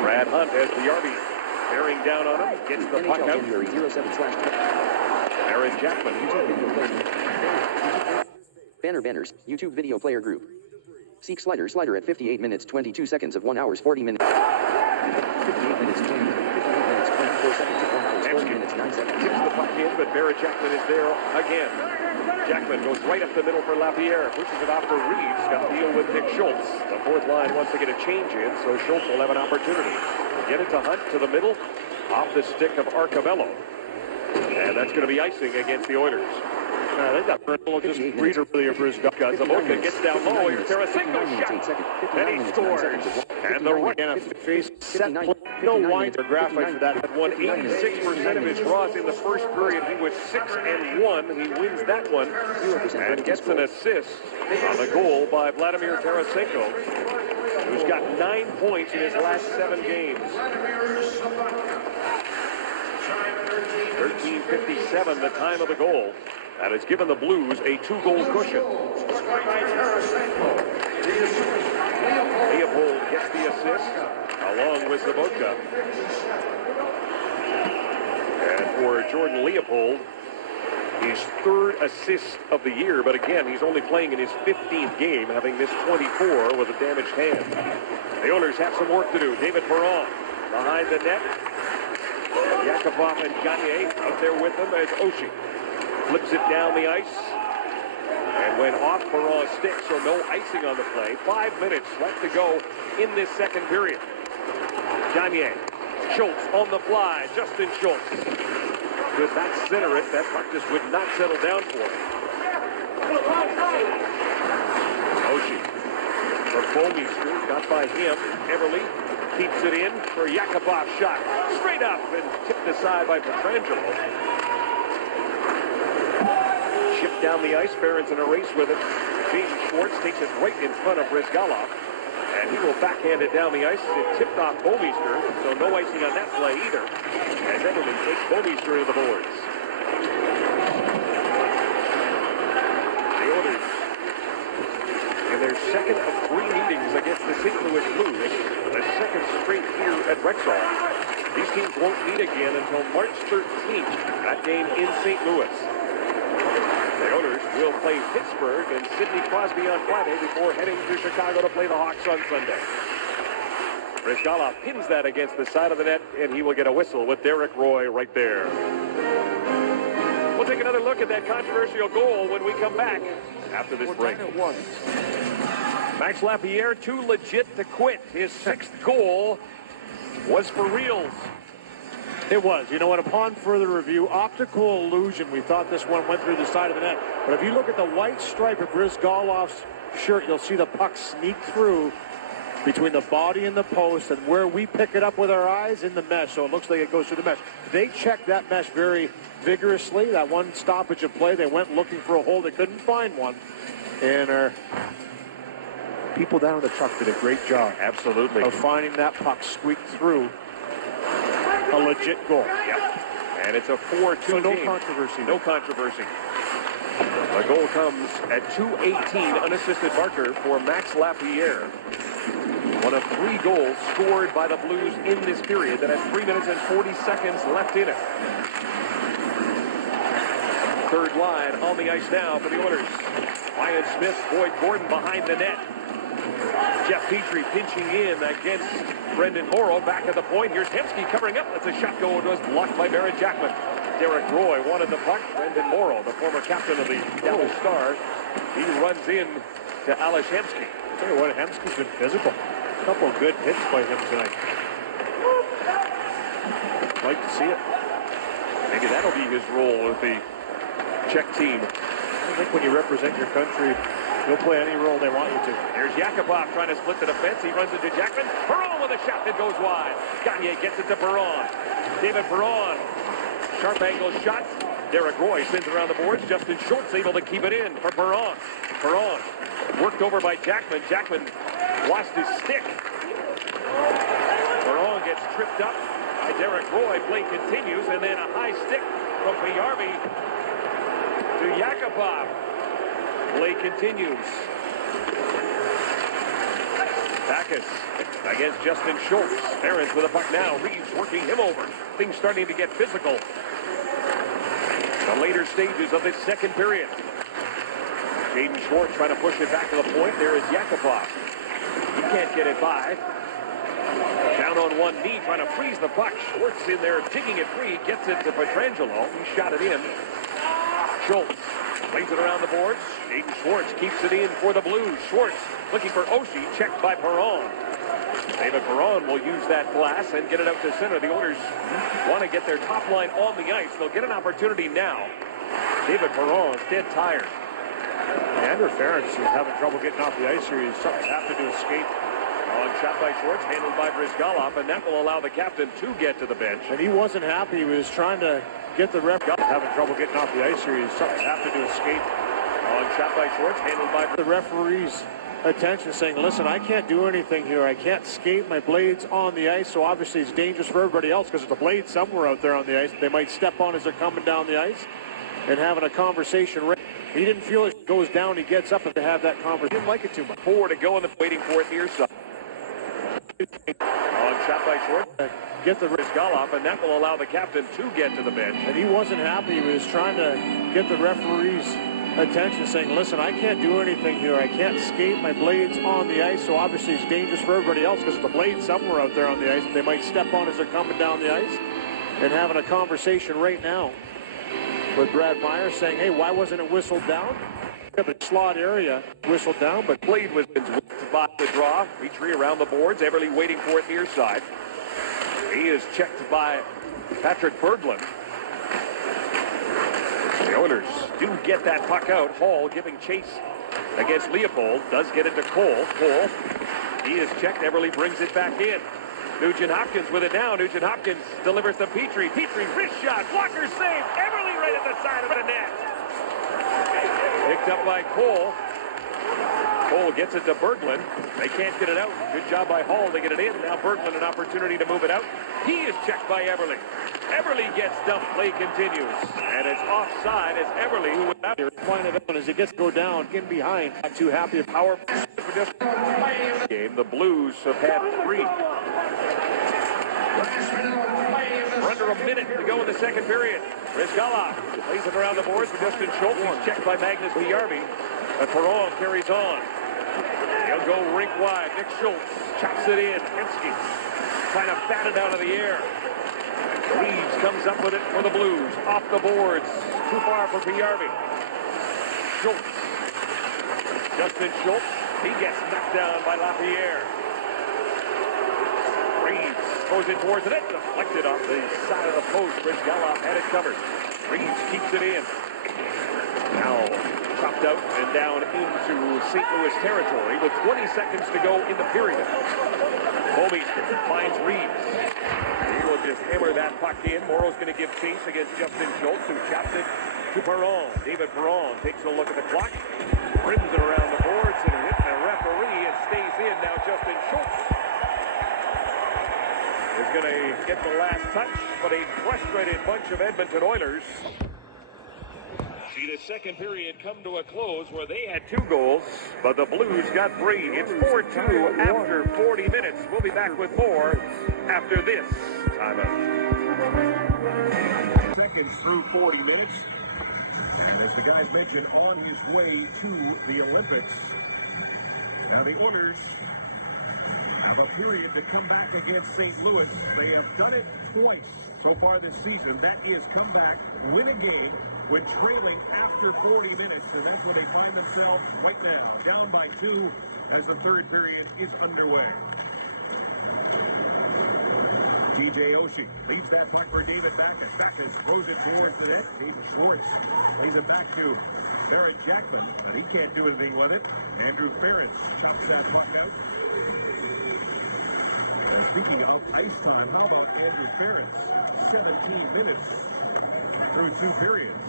Brad Hunt has the Yarby bearing down on him, gets the puck out. Aaron Jackman. Banner Banners, YouTube video player group. Seek slider at 58 minutes 22 seconds of 1 hours 40 minutes. 58 minutes 20 minutes 24 seconds of 1 hours 40 minutes 9 seconds. Kicks the puck in, but Barrett Jackman is there again. Jackman goes right up the middle for Lapierre. Pushes it off for Reeves. Got to deal with Nick Schultz. The fourth line wants to get a change in, so Schultz will have an opportunity. Get it to Hunt to the middle. Off the stick of Arcabello. And that's going to be icing against the Oilers. They got just breather earlier for his guts. Zabotka gets down low. Here's Tarasenko shot. And he scores. And the right face set play. No wines or graphite for that. Had won 86% of his draws in the first period. He was 6-1. He wins that one and gets an assist on the goal by Vladimir Tarasenko, who's got 9 points in his last 7 games. 13:57, the time of the goal. And it's given the Blues a 2-goal cushion. Leopold gets the assist, along with Zabotka. And for Jordan Leopold, his 3rd assist of the year, but again, he's only playing in his 15th game, having missed 24 with a damaged hand. The Oilers have some work to do. David Perron behind the net. Yakupov and Gagne out there with them as Oshie flips it down the ice and went off Perron's stick, so no icing on the play. 5 minutes left to go in this second period. Gagne, Schultz on the fly. Justin Schultz could not center it. That puck just would not settle down for him. Oshie for Bomeister, got by him. Everly keeps it in for Yakupov's shot. Straight up and tipped aside by Pietrangelo. Chipped down the ice. Barron's in a race with it. Jaden Schwartz takes it right in front of Brizgalov. And he will backhand it down the ice. It tipped off Bomeister, so no icing on that play either. As Everly takes Bomeister to the boards. The Oilers, in their second of 3 meetings against the St. Louis Blues, the second straight here at Rexall. These teams won't meet again until March 13th, that game in St. Louis. The Oilers will play Pittsburgh and Sidney Crosby on Friday before heading to Chicago to play the Hawks on Sunday. Brizgalov pins that against the side of the net, and he will get a whistle with Derek Roy right there. We'll take another look at that controversial goal when we come back after this break. Max Lapierre, too legit to quit. His 6th goal was for reals. It was. You know what? Upon further review, optical illusion. We thought this one went through the side of the net. But if you look at the white stripe of Brizgalov's shirt, you'll see the puck sneak through between the body and the post, and where we pick it up with our eyes in the mesh. So it looks like it goes through the mesh. They checked that mesh very vigorously. That one stoppage of play, they went looking for a hole. They couldn't find one. And our people down in the truck did a great job. Absolutely. Of finding that puck squeaked through. A legit goal. Yep. And it's a 4-2 so no game. controversy. No controversy. The goal comes at 2:18, unassisted marker for Max Lapierre. One of 3 goals scored by the Blues in this period that has 3 minutes and 40 seconds left in it. Third line on the ice now for the Oilers. Ryan Smith, Boyd Gordon behind the net. Jeff Petrie pinching in against Brendan Morrow. Back at the point. Here's Hemsky covering up. That's a shot goal. It was blocked by Barrett Jackman. Derek Roy wanted the puck. Brendan Morrow, the former captain of the Dallas Stars, he runs in to Ales Hemsky. I'll tell you what, Hemsky's been physical. A couple of good hits by him tonight. Like to see it. Maybe that'll be his role with the Czech team. I think when you represent your country, you'll play any role they want you to. Here's Yakupov trying to split the defense. He runs into Jackman. Perron with a shot that goes wide. Gagne gets it to Perron. David Perron. Sharp angle shot. Derek Roy sends it around the boards. Justin Schultz able to keep it in for Perron. Perron worked over by Jackman. Jackman lost his stick. Perron gets tripped up by Derek Roy. Play continues, and then a high stick from Pajärvi to Yakupov. Play continues. Backus against Justin Schultz. Barons with a puck now. Reeves working him over. Things starting to get physical. The later stages of this second period. Jaden Schwartz trying to push it back to the point. There is Yakupov. He can't get it by. Down on one knee trying to freeze the puck. Schwartz in there digging it free. Gets it to Pietrangelo. He shot it in. Schultz plays it around the boards. Jaden Schwartz keeps it in for the Blues. Schwartz looking for Oshie, checked by Perron. David Perron will use that glass and get it out to center. The Oilers want to get their top line on the ice. They'll get an opportunity now. David Perron is dead tired. Andrew Ferentz is having trouble getting off the ice here. He's having to escape. Long shot by Schwartz, handled by Brizgalov, and that will allow the captain to get to the bench. And he wasn't happy. He was trying to get the ref having trouble getting off the ice here. He's having to escape. Long shot by Schwartz, handled by the referee's attention, saying, listen, I can't do anything here. I can't skate. My blade's on the ice, so obviously it's dangerous for everybody else because there's a blade somewhere out there on the ice. They might step on as they're coming down the ice and having a conversation. He didn't feel it goes down. He gets up and to have that conversation. He didn't like it too much. 4 to go, and waiting for it near side. On shot by Schwartz. Get the Brizgalov, and that will allow the captain to get to the bench. And he wasn't happy. He was trying to get the referee's attention, saying, listen, I can't do anything here. I can't skate. My blade's on the ice, so obviously it's dangerous for everybody else because the blade's somewhere out there on the ice. They might step on as they're coming down the ice. And having a conversation right now with Brad Meyer saying, hey, why wasn't it whistled down? We have a slot area whistled down, but Blade was whipped by the draw. Petrie around the boards. Everly waiting for it near side. He is checked by Patrick Berglund. The Oilers do get that puck out. Hall giving chase against Leopold. Does get it to Cole. Cole, he is checked. Everly brings it back in. Nugent Hopkins with it now. Nugent Hopkins delivers to Petrie. Petrie, wrist shot. Blocker save. Everly right at the side of the net. Picked up by Cole. Cole gets it to Berglund. They can't get it out. Good job by Hall to get it in. Now Berglund an opportunity to move it out. He is checked by Everly. Everly gets dumped. Play continues. And it's offside as Everly, who was out here, pointed out as it gets to go down, getting behind. Not too happy. power for this game. The Blues have had 3. We're under a minute to go in the second period. Brizgalov plays it around the boards for Justin Schultz. He's checked by Magnus Pajärvi. And Perron carries on. He'll go rink wide. Nick Schultz chops it in. Hemsky trying to bat it out of the air. Reeves comes up with it for the Blues. Off the boards. Too far for Pajärvi. Schultz. Justin Schultz. He gets knocked down by Lapierre. Reeves throws it towards the net. Deflected off the side of the post. Brizgalov had it covered. Reeves keeps it in. Now chopped out and down into St. Louis territory with 20 seconds to go in the period. Bouwmeester finds Reeves. He will just hammer that puck in. Morrow's going to give chase against Justin Schultz, who chops it to Perron. David Perron takes a look at the clock, rims it around the boards, and hits the referee and stays in. Now Justin Schultz is going to get the last touch, but a frustrated bunch of Edmonton Oilers see the second period come to a close where they had 2 goals, but the Blues got 3. It's 4-2 after 40 minutes. We'll be back with more after this timeout. Seconds through 40 minutes. And as the guys mentioned, on his way to the Olympics. Now the Oilers have a period to come back against St. Louis. They have done it twice so far this season. That is come back, win a game when trailing after 40 minutes. And that's where they find themselves right now. Down by 2 as the third period is underway. TJ Oshie leads that puck for David Backes. Backes throws it towards the net. David Schwartz lays it back to Barrett Jackman, but he can't do anything with it. Andrew Ferentz chops that puck out. Speaking of ice time, how about Andrew Ferentz? 17 minutes through 2 periods.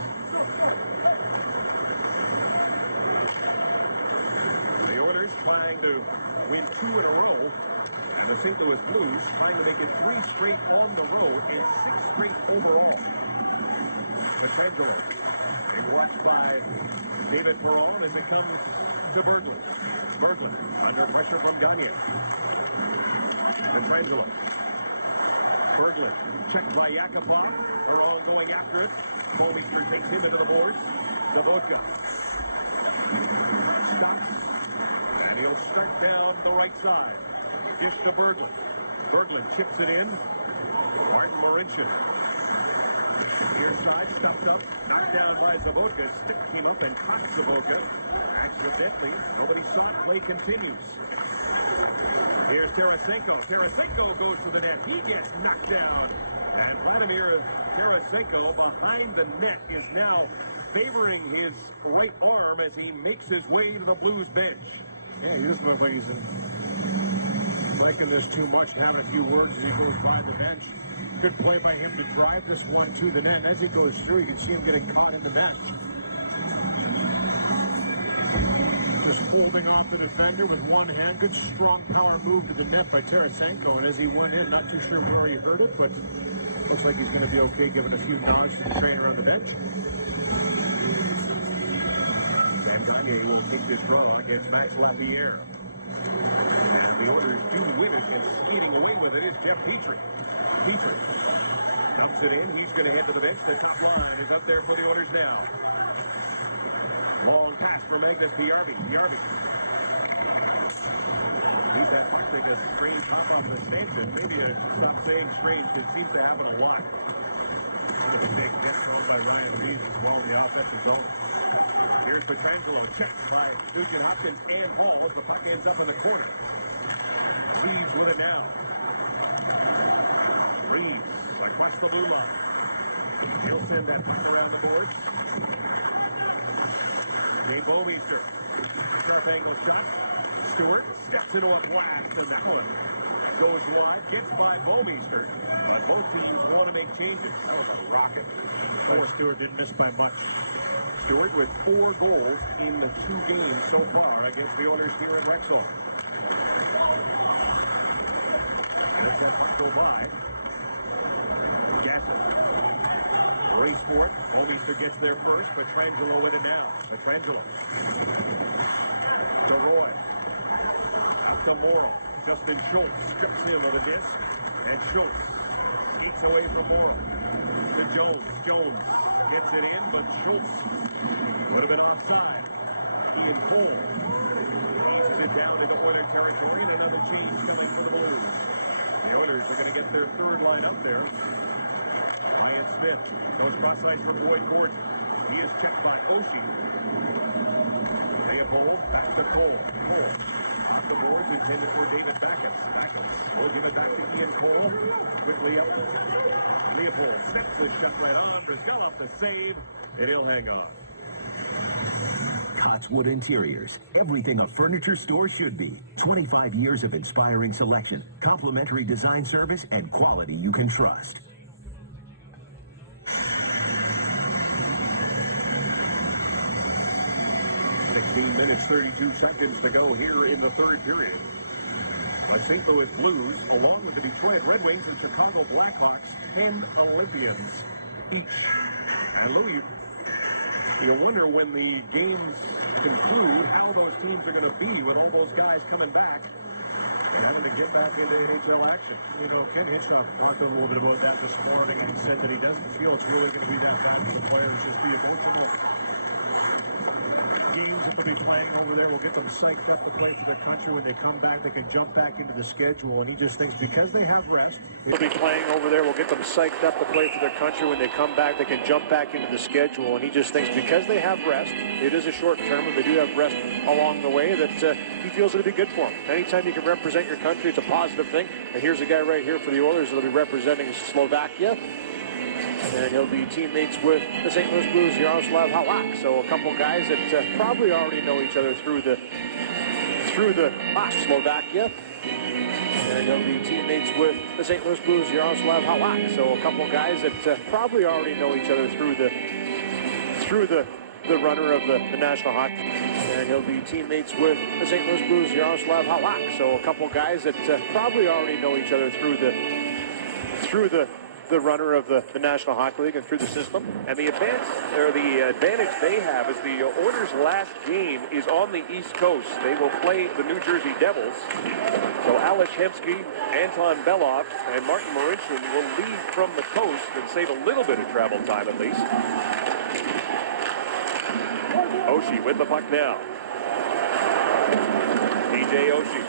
The Oilers trying to win 2 in a row. And the St. Louis Blues trying to make it 3 straight on the road and 6 straight overall. Petrangelo being watched by David Perron as it comes to Berglund. Berglund under pressure from Gagne. Petrangelo. Berglund checked by Yakupov. Perron going after it. Bouwmeester takes him into the boards. Zavodka stops. And he'll start down the right side. Just to Berglund. Berglund chips it in. Martin Marincin. Near side, stuffed up, knocked down by Zavodka. Stick came up and caught Zavodka. Accidentally, nobody saw it. Play continues. Here's Tarasenko. Tarasenko goes to the net. He gets knocked down. And Vladimir Tarasenko behind the net is now favoring his right arm as he makes his way to the Blues bench. Yeah, he doesn't look like he's liking this too much, having a few words as he goes by the bench. Good play by him to drive this one to the net. And as he goes through, you can see him getting caught in the net. Just holding off the defender with one hand. Good strong power move to the net by Tarasenko. And as he went in, not too sure where he hurt it, but looks like he's going to be okay, giving a few mods to the trainer on the bench. And Gagne will take this draw against Max Lapierre. And The Oilers do win it, and skating away with it is Jeff Petrie. Petrie dumps it in. He's going to head to the bench. The top line is up there for the Oilers now. Long pass from Magnus to Yarby. Yarby. He's that puck take a strange hop off the stanchion. Maybe it's not saying strange. It seems to happen a lot. The big hit thrown by Ryan Reeves as well in the offensive zone. Here's Petrangelo, checked by Nugent Hopkins and Hall as the puck ends up in the corner. Reeves with it now. Reeves across the blue line. He'll send that puck around the boards. Dave Bomeister. Sharp angle shot. Stewart steps into a blast, and that one goes wide. Gets by Bomeister. But both teams want to make changes. That was a rocket. Stewart didn't miss by much. Stewart with 4 goals in the 2 games so far against the Oilers here in Rexall. Let's that puck go by. Gasser. Race for it. Bomeister gets there first. Petrangelo with it now. Petrangelo. To Roy. Up to Morrow. Justin Schultz strips him with a miss. And Schultz skates away from Morrow. To Jones. Jones gets it in, but Schultz would have been offside. Ian Cole chases it down into Oilers territory, and another change is coming for the Oilers. The Oilers are going to get their 3rd line up there. Ryan Smith goes cross ice for Boyd Gordon. He is checked by Oshie. Leopold back to Cole. Cole off the boards, intended for David Backus. Backus will give it back to Ian Cole. Quickly out. Leopold steps his shot right on. Brazil off the save, and he'll hang on. Cotswood Interiors. Everything a furniture store should be. 25 years of inspiring selection, complimentary design service, and quality you can trust. 16 minutes, 32 seconds to go here in the 3rd period. The St. Louis Blues, along with the Detroit Red Wings and Chicago Blackhawks, 10 Olympians each. And Louis, you'll wonder when the games conclude how those teams are going to be with all those guys coming back and having to get back into NHL action. You know, Ken Hitchcock talked a little bit about that this morning, and he said that he doesn't feel it's really going to be that bad for the players. Just the emotional teams that they'll be playing over there will get them psyched up to play for their country. When they come back, they can jump back into the schedule, and he just thinks because they have rest, they'll be playing over there will get them psyched up to play for their country. When they come back, they can jump back into the schedule, and he just thinks because they have rest, it is a short term, and they do have rest along the way, that he feels it'll be good for him. Anytime you can represent your country, it's a positive thing. And here's a guy right here for the Oilers that'll be representing Slovakia. And he'll be teammates with the St. Louis Blues, Jaroslav Halak. So a couple guys that probably already know each other through the Slovakia. And he'll be teammates with the St. Louis Blues, Jaroslav Halak. So a couple guys that probably already know each other through the runner of the National Hockey. And he'll be teammates with the St. Louis Blues, Jaroslav Halak. So a couple guys that probably already know each other through the runner of the National Hockey League and through the system. And the advantage they have is the Oilers' last game is on the East Coast. They will play the New Jersey Devils. So Alex Hemsky, Anton Belov, and Martin Marincin will leave from the coast and save a little bit of travel time at least. Oshie with the puck now. TJ Oshie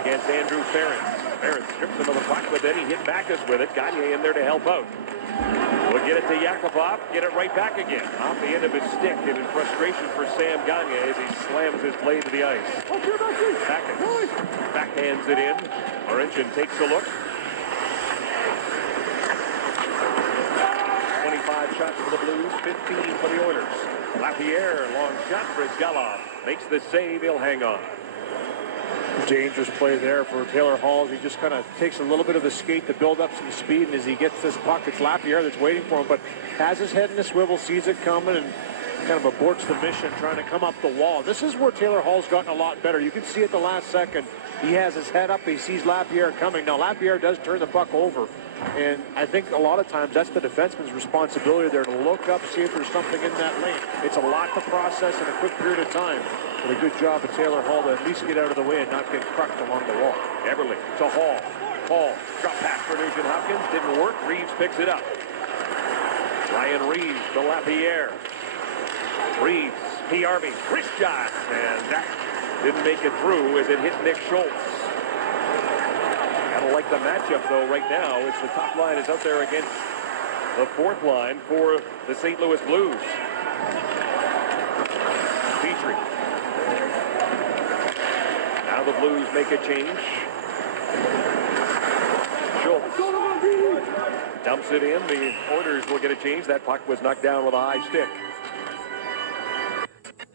against Andrew Ferentz. Ferentz strips him of the puck, but then he hit Backus with it. Gagne in there to help out. We'll get it to Yakupov, get it right back again. Off the end of his stick, and in frustration for Sam Gagne as he slams his blade to the ice. Backus backhands it in. Marincin takes a look. 25 shots for the Blues, 15 for the Oilers. Lapierre, long shot for Brizgalov. Makes the save, he'll hang on. Dangerous play there for Taylor Hall. He just kind of takes a little bit of a skate to build up some speed, and as he gets this puck, it's Lapierre that's waiting for him, but has his head in a swivel, sees it coming, and kind of aborts the mission, trying to come up the wall. This is where Taylor Hall's gotten a lot better. You can see at the last second, he has his head up, he sees Lapierre coming. Now, Lapierre does turn the puck over, and I think a lot of times that's the defenseman's responsibility there to look up, see if there's something in that lane. It's a lot to process in a quick period of time. But a good job of Taylor Hall to at least get out of the way and not get cracked along the wall. Everly to Hall. Hall, drop pass for Nugent Hopkins. Didn't work. Reeves picks it up. Ryan Reeves to Lapierre. Reeves, PRV, wrist shot. And that didn't make it through as it hit Nick Schultz. I don't like the matchup, though, right now. It's the top line is out there against the fourth line for the St. Louis Blues. Petrie. Now the Blues make a change. Schultz dumps it in. The Oilers will get a change. That puck was knocked down with a high stick.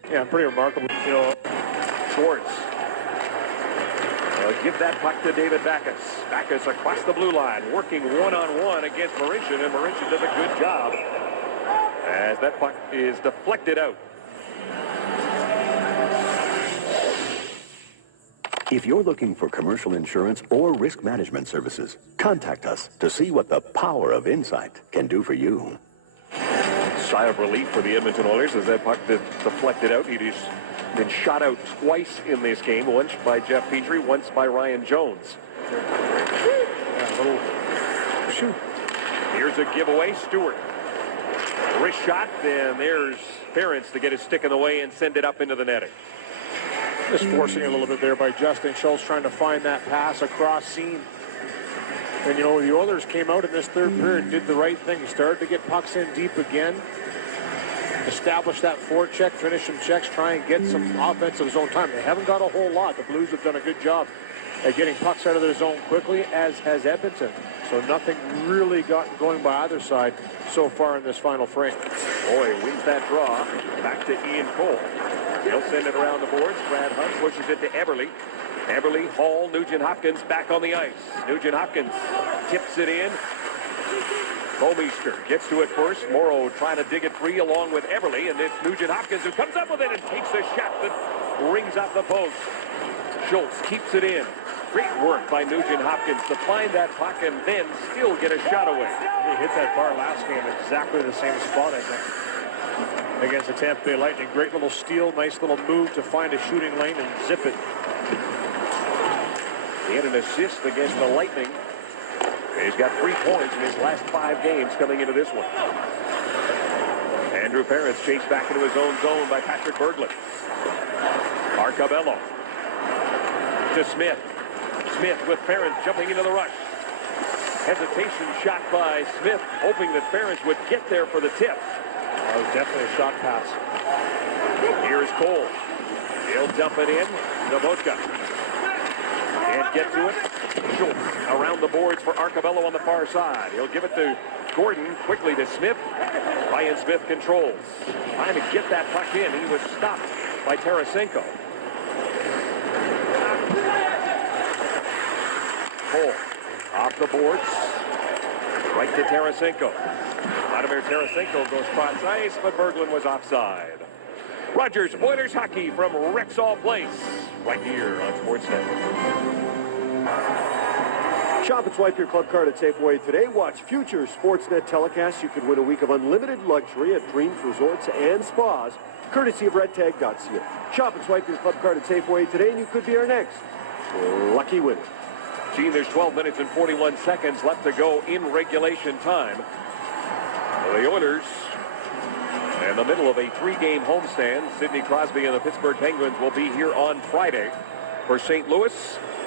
Yeah, pretty remarkable. You know, Schwartz. Give that puck to David Backes. Backes across the blue line, working one-on-one against Marincin, and Marincin does a good job as that puck is deflected out. If you're looking for commercial insurance or risk management services, contact us to see what the power of insight can do for you. Sigh of relief for the Edmonton Oilers as that puck deflected out. He's been shot out twice in this game, once by Jeff Petrie, once by Ryan Jones. Yeah, little shoot. Here's a giveaway. Stewart. Wrist shot, and there's Ferentz to get his stick in the way and send it up into the netting. Just forcing a little bit there by Justin Schultz, trying to find that pass across seam. And, you know, the Oilers came out in this third period and did the right thing. He started to get pucks in deep again. Establish that forecheck, finish some checks, try and get some offensive zone time. They haven't got a whole lot. The Blues have done a good job at getting pucks out of their zone quickly, as has Edmonton. So nothing really gotten going by either side so far in this final frame. Boy, wins that draw. Back to Ian Cole. He'll send it around the boards. Brad Hunt pushes it to Everly. Everly, Hall, Nugent Hopkins back on the ice. Nugent Hopkins tips it in. Bomeister gets to it first. Morrow trying to dig it free along with Everly, and it's Nugent Hopkins who comes up with it and takes a shot that rings off the post. Schultz keeps it in. Great work by Nugent Hopkins to find that puck and then still get a shot away. He hit that bar last game in exactly the same spot, I think, against the Tampa Bay Lightning. Great little steal, nice little move to find a shooting lane and zip it. He had an assist against the Lightning. He's got 3 points in his last 5 games coming into this one. Andrew Ferentz chased back into his own zone by Patrick Berglund. Arcabello to Smith. Smith with Ferentz jumping into the rush. Hesitation shot by Smith, hoping that Ferentz would get there for the tip. That was definitely a shot pass. Here's Cole. He'll dump it in. Zavodka. Can't get to it. Schultz around the boards for Arcabello on the far side. He'll give it to Gordon, quickly to Smith. Ryan Smith controls. Trying to get that puck in. He was stopped by Tarasenko. Cole off the boards. Right to Tarasenko. Vladimir Tarasenko goes cross ice, but Berglund was offside. Rogers Oilers hockey from Rexall Place, right here on Sportsnet. Shop and swipe your club card at Safeway today. Watch future Sportsnet telecasts. You could win a week of unlimited luxury at Dreams Resorts and Spas, courtesy of redtag.ca. Shop and swipe your club card at Safeway today, and you could be our next lucky winner. Gene, there's 12 minutes and 41 seconds left to go in regulation time. The Oilers, in the middle of a 3-game homestand, Sidney Crosby and the Pittsburgh Penguins will be here on Friday. For St. Louis,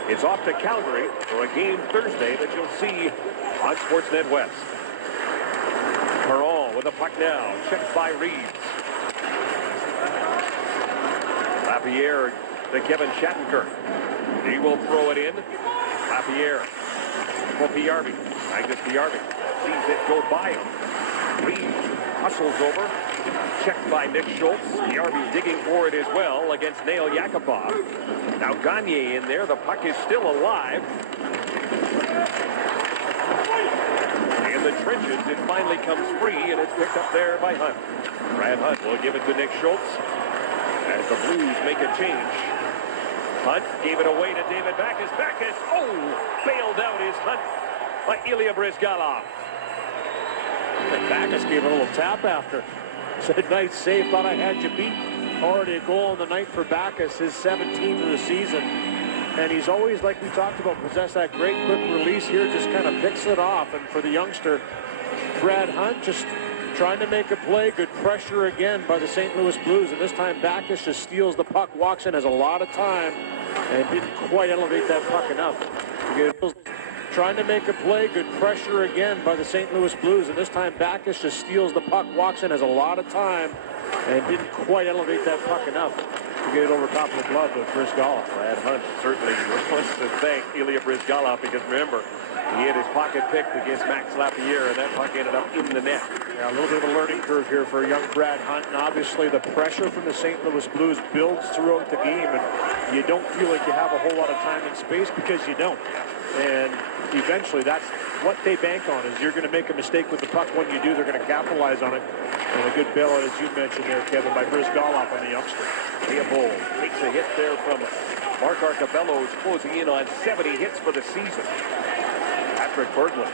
it's off to Calgary for a game Thursday that you'll see on Sportsnet West. Perron with a puck now, checked by Reeves. Lapierre to Kevin Shattenkirk. He will throw it in. Lapierre for PRV. Magnus PRV sees it go by him. Reeves hustles over. Checked by Nick Schultz. PRV digging for it as well against Nail Yakupov. Now Gagne in there. The puck is still alive. In the trenches, it finally comes free, and it's picked up there by Hunt. Brad Hunt will give it to Nick Schultz as the Blues make a change. Hunt gave it away to David Backes. Backes, bailed out is Hunt by Ilya Brizgalov. And Backes gave a little tap after. Said, nice save, thought I had you beat. Already a goal in the night for Backus, his 17th of the season. And he's always, like we talked about, possessed that great quick release here, just kind of picks it off. And for the youngster, Brad Hunt, just trying to make a play. Good pressure again by the St. Louis Blues. And this time Backus just steals the puck, walks in, has a lot of time, and didn't quite elevate that puck enough. Trying to make a play. Good pressure again by the St. Louis Blues. And this time Backus just steals the puck, walks in, has a lot of time, and didn't quite elevate that puck enough to get it over top of the glove of Brizgalov. Brad Hunt certainly wants to thank Ilya Brizgalov, because remember, he had his pocket picked against Max Lapierre, and that puck ended up in the net. Yeah, a little bit of a learning curve here for young Brad Hunt, and obviously the pressure from the St. Louis Blues builds throughout the game, and you don't feel like you have a whole lot of time and space because you don't. And eventually that's what they bank on, is you're going to make a mistake with the puck. When you do, they're going to capitalize on it. And a good bailout, as you mentioned there, Kevin, by Brizgalov on the youngster. Leopold takes a hit there from Mark Arcabello, who's closing in on 70 hits for the season. Patrick Berglund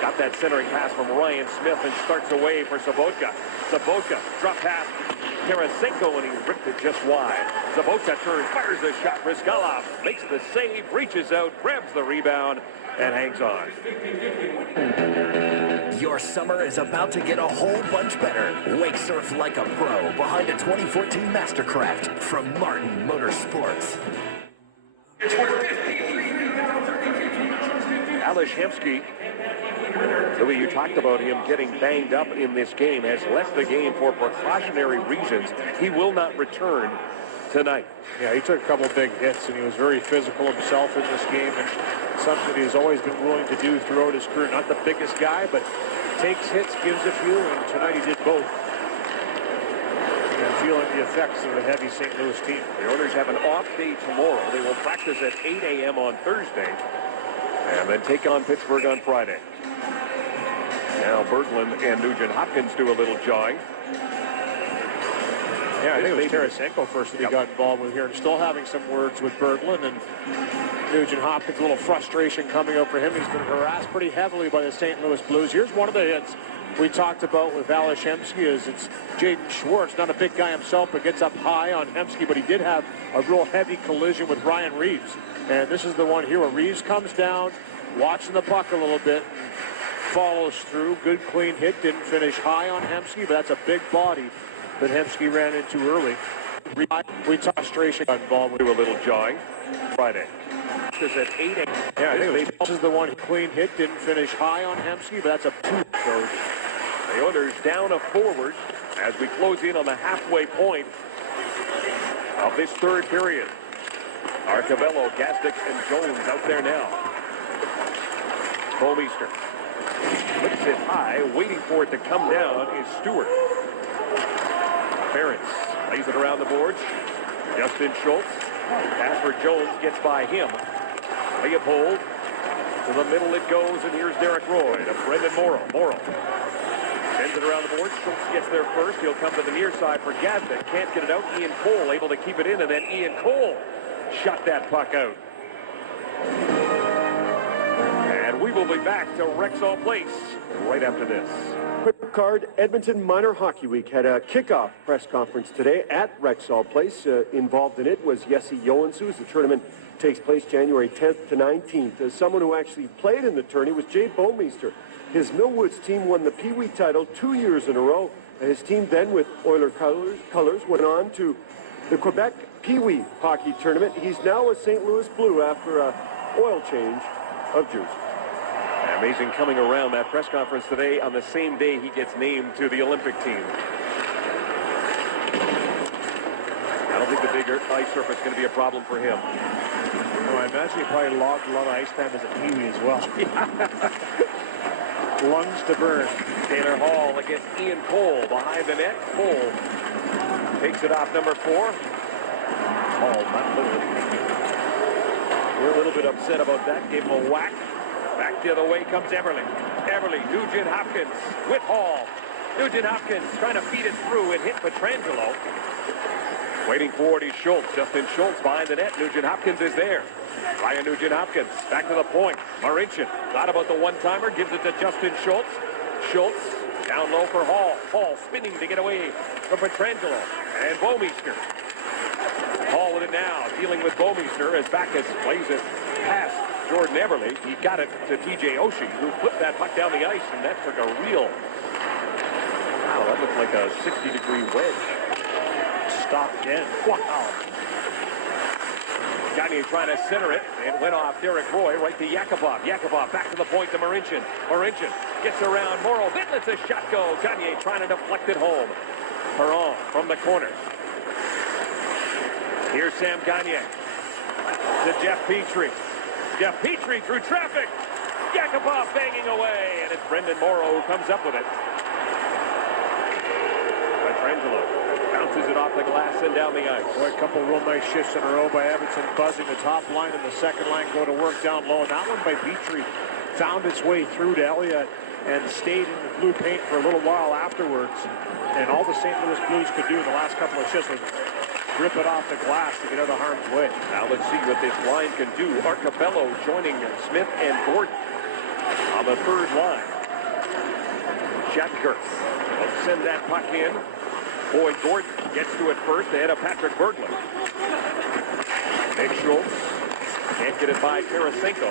got that centering pass from Ryan Smith and starts away for Sobotka. Sobotka drop pass Tarasenko, and he ripped it just wide. Sobotka turns, fires a shot. Brizgalov makes the save, reaches out, grabs the rebound, and hangs on. Your summer is about to get a whole bunch better. Wake surf like a pro behind a 2014 Mastercraft from Martin Motorsports. Ales Hemsky, Louis, you talked about him getting banged up in this game, has left the game for precautionary reasons. He will not return tonight. Yeah, he took a couple big hits, and he was very physical himself in this game, and something he's always been willing to do throughout his career. Not the biggest guy, but takes hits, gives a few, and tonight he did both. And feeling the effects of the heavy St. Louis team. The Oilers have an off day tomorrow. They will practice at 8 a.m. on Thursday, and then take on Pittsburgh on Friday. Now Berglund and Nugent Hopkins do a little jawing. Yeah, I think it was Tarasenko first that he got involved with here, and still having some words with Berglund, and Nugent Hopkins, a little frustration coming out for him. He's been harassed pretty heavily by the St. Louis Blues. Here's one of the hits we talked about with Ales Hemsky. It's Jaden Schwartz, not a big guy himself, but gets up high on Hemsky, but he did have a real heavy collision with Ryan Reeves. And this is the one here where Reeves comes down, watching the puck a little bit, follows through. Good clean hit, didn't finish high on Hemsky, but that's a big body that Hemsky ran into early. We talked frustration got involved with do a little jawing Friday. Is at 8 a.m. Yeah, I think this is the one clean hit, didn't finish high on Hemsky, but that's a two. So the Oilers down a forward as we close in on the halfway point of this third period. Arcabello, Gastic, and Jones out there now. Colmeister flips it high, waiting for it to come down is Stewart. Ferentz lays it around the boards. Justin Schultz. Pass for Jones gets by him. Leopold. To the middle it goes, and here's Derek Roy to Brendan Morrow. Morrow sends it around the board. Schultz gets there first. He'll come to the near side for Gazdic. Can't get it out. Ian Cole able to keep it in, and then Ian Cole shot that puck out. And we will be back to Rexall Place right after this. Quick card, Edmonton Minor Hockey Week had a kickoff press conference today at Rexall Place. Involved in it was Jesse Joensuu. The tournament takes place January 10th to 19th. Someone who actually played in the tourney was Jay Bouwmeester. His Millwoods team won the Pee Wee title 2 years in a row. His team then, with Oiler colors, went on to the Quebec Pee Wee hockey tournament. He's now a St. Louis Blue after a oil change of juice. Amazing coming around that press conference today on the same day he gets named to the Olympic team. I don't think the bigger ice surface is going to be a problem for him. Oh, I imagine he probably logged a lot of ice time as a Pee Wee as well. Lungs to burn. Taylor Hall against Ian Cole behind the net. Cole takes it off number 4. Hall, not literally. We're a little bit upset about that. Gave him a whack. Back the other way comes Everly. Everly, Nugent Hopkins with Hall. Nugent Hopkins trying to feed it through. It hit Petrangelo. Waiting for it is Schultz. Justin Schultz behind the net. Nugent Hopkins is there. Ryan Nugent Hopkins back to the point. Marincin thought about the one-timer. Gives it to Justin Schultz. Schultz down low for Hall. Hall spinning to get away from Petrangelo and Bouwmeester. Hall with it now, dealing with Bouwmeester as Backus plays it past Jordan Eberle. He got it to TJ Oshie, who flipped that puck down the ice, and that took a real, wow, that looked like a 60-degree wedge. Stopped in. Wow. Gagne trying to center it. It went off Derek Roy right to Yakupov. Yakupov back to the point to Marincin. Marincin gets around Morrow. Then lets a shot go. Gagne trying to deflect it home. Perron from the corner. Here's Sam Gagne to Jeff Petrie. Jeff Petrie through traffic. Yakupov banging away. And it's Brendan Morrow who comes up with it. Petrangelo bounces it off the glass and down the ice. Boy, a couple real nice shifts in a row by Edmonton, buzzing the top line and the second line go to work down low. And that one by Petrie found its way through to Elliott and stayed in the blue paint for a little while afterwards. And all the St. Louis Blues could do in the last couple of shifts was rip it off the glass to get out of harm's way. Now let's see what this line can do. Arcabello joining Smith and Gordon on the third line. Shattenkirk will send that puck in. Boyd Gordon gets to it first ahead of Patrick Berglund. Nick Schultz can't get it by Tarasenko.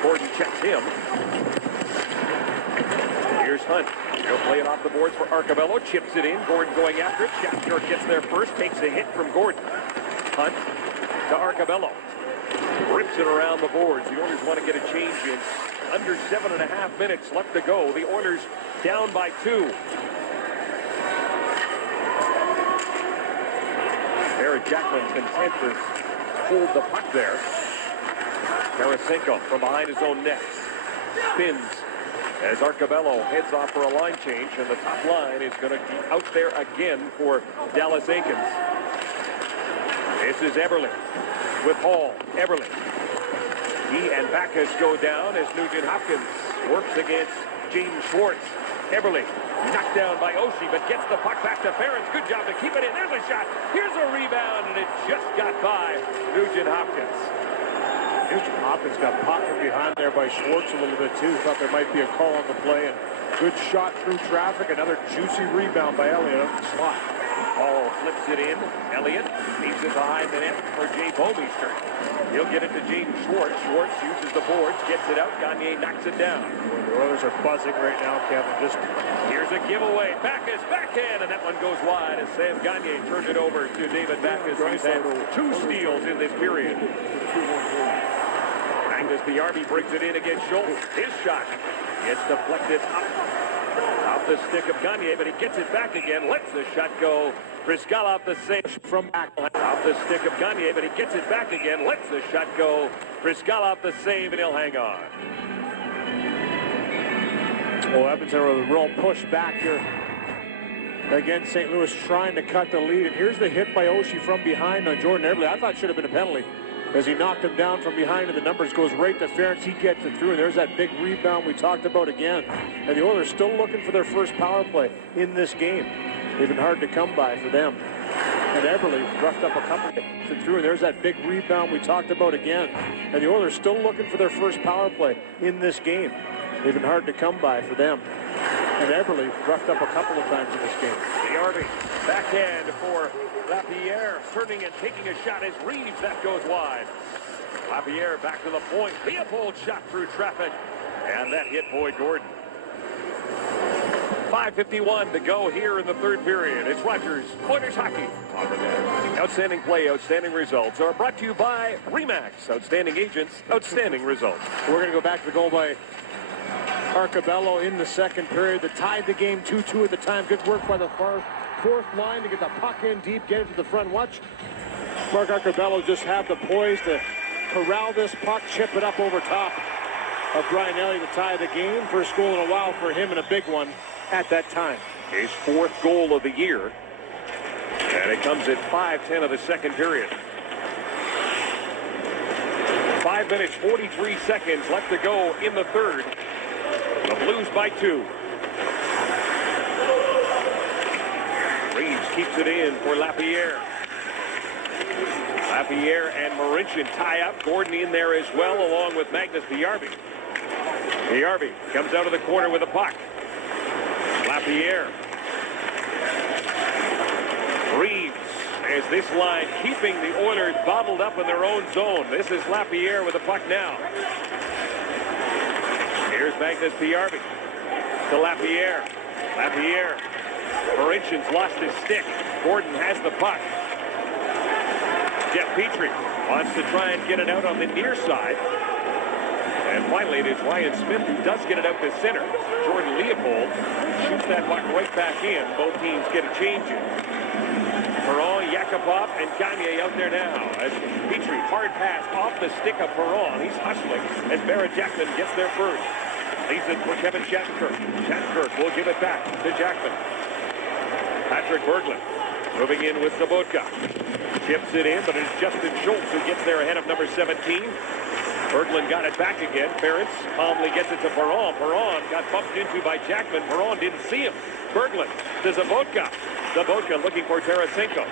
Gordon checks him. Here's Hunt. He'll play it off the boards for Arcabello. Chips it in. Gordon going after it. Shattenkirk gets there first. Takes a hit from Gordon. Hunt to Arcabello. Rips it around the boards. The Oilers want to get a change in. Under 7.5 minutes left to go. The Oilers down by 2. Eric Jackman content to hold the puck there. Tarasenko from behind his own net. Spins as Arcabello heads off for a line change, and the top line is going to be out there again for Dallas Eakins. This is Eberle with Hall. Eberle. He and Backus go down as Nugent Hopkins works against James Schwartz. Eberle knocked down by Oshie, but gets the puck back to Ferentz. Good job to keep it in. There's a shot. Here's a rebound, and it just got by Nugent Hopkins. Nugent Hopkins got popped from behind there by Schwartz a little bit too. Thought there might be a call on the play, and good shot through traffic. Another juicy rebound by Elliott up the slot. Hall flips it in. Elliott leaves it behind the net for Jay Bouwmeester. He'll get it to James Schwartz. Schwartz uses the boards, gets it out. Gagne knocks it down. The Oilers are buzzing right now, Kevin. Just here's a giveaway. Backus backhand, and that one goes wide as Sam Gagne turned it over to David Backus. He's had 2 steals in this period. Magnus Bjarby brings it in against Schultz. His shot gets deflected off the stick of Gagne, but he gets it back again. Lets the shot go. Friskalov the save from back off the stick of Gagne, but he gets it back again. Lets the shot go. Friskalov the save, and he'll hang on. Well, Edmonton with a real push back here. Again, St. Louis trying to cut the lead. And here's the hit by Oshie from behind on Jordan Eberle. I thought should have been a penalty as he knocked him down from behind, and the numbers goes right to Ferentz. He gets it through, and there's that big rebound we talked about again. And the Oilers still looking for their first power play in this game. They've been hard to come by for them. And Eberle roughed up a couple, gets it through, and there's that big rebound we talked about again. And the Oilers still looking for their first power play in this game. They've been hard to come by for them. And Eberle roughed up a couple of times in this game. Bjarby backhand for Lapierre, turning and taking a shot as Reeves. That goes wide. Lapierre back to the point. Leopold shot through traffic, and that hit Boyd Gordon. 5:51 to go here in the third period. It's Rogers Oilers hockey on the net. Outstanding play, outstanding results are brought to you by RE/MAX. Outstanding agents, outstanding results. We're going to go back to the goal by Arcabello in the second period that tied the game 2-2 at the time. Good work by the fourth line to get the puck in deep, get it to the front. Watch Mark Arcabello just have the poise to corral this puck, chip it up over top of Brian Elliott to tie the game. First goal in a while for him, and a big one at that time. His 4th goal of the year, and it comes at 5:10 of the second period. 5 minutes, 43 seconds left to go in the third. The Blues by 2. Reeves keeps it in for Lapierre. Lapierre and Marincin tie up. Gordon in there as well, along with Magnus Bjarby. Bjarby comes out of the corner with a puck. Lapierre. Reeves as this line keeping the Oilers bottled up in their own zone. This is Lapierre with the puck now. Here's Magnus Piarvi to Lapierre. Lapierre, for inches, lost his stick. Gordon has the puck. Jeff Petrie wants to try and get it out on the near side. And finally, it is Ryan Smith who does get it out to center. Jordan Leopold shoots that puck right back in. Both teams get a change in. Perron, Yakupov, and Gagne out there now. As Petrie, hard pass off the stick of Perron. He's hustling as Barrett Jackman gets there first. Leaves it for Kevin Shattenkirk. Shattenkirk will give it back to Jackman. Patrick Berglund moving in with Sobotka. Chips it in, but it's Justin Schultz who gets there ahead of number 17. Berglund got it back again. Ferentz calmly gets it to Perron. Perron got bumped into by Jackman. Perron didn't see him. Berglund to Sobotka. Sobotka looking for Tarasenko.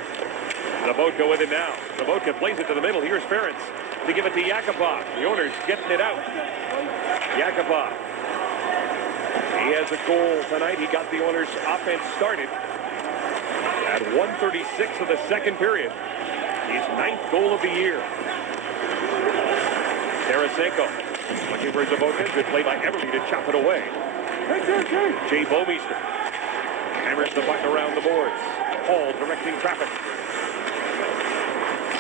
Sobotka with it now. Sobotka plays it to the middle. Here's Ferentz to give it to Yakupov. The Oilers getting it out. Yakupov. He has a goal tonight. He got the Oilers offense started at 1:36 of the second period. His 9th goal of the year. Tarasenko looking for Sobotka. Good play by Everly to chop it away. Jay Bomeister hammers the puck around the boards. Hall directing traffic.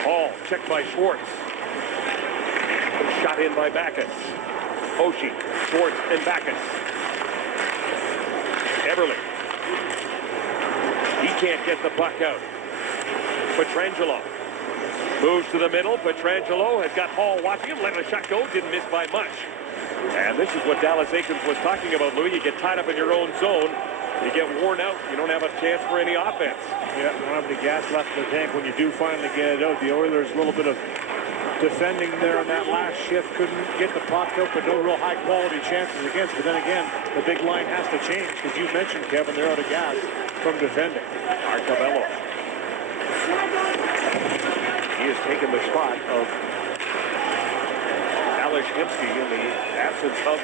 Hall checked by Schwartz. Shot in by Backus. Oshie, Schwartz, and Backus. Everly. He can't get the puck out. Pietrangelo moves to the middle. Pietrangelo has got Hall watching him. Let the shot go. Didn't miss by much. And this is what Dallas Eakins was talking about, Louis. You get tied up in your own zone. You get worn out. You don't have a chance for any offense. Yeah, don't have any gas left in the tank when you do finally get it out. The Oilers a little bit of defending there on that last shift. Couldn't get the puck out, but no real high-quality chances against. But then again, the big line has to change, because you mentioned, Kevin, they're out of gas from defending. Arcabello. He has taken the spot of Alex Hemsky in the absence of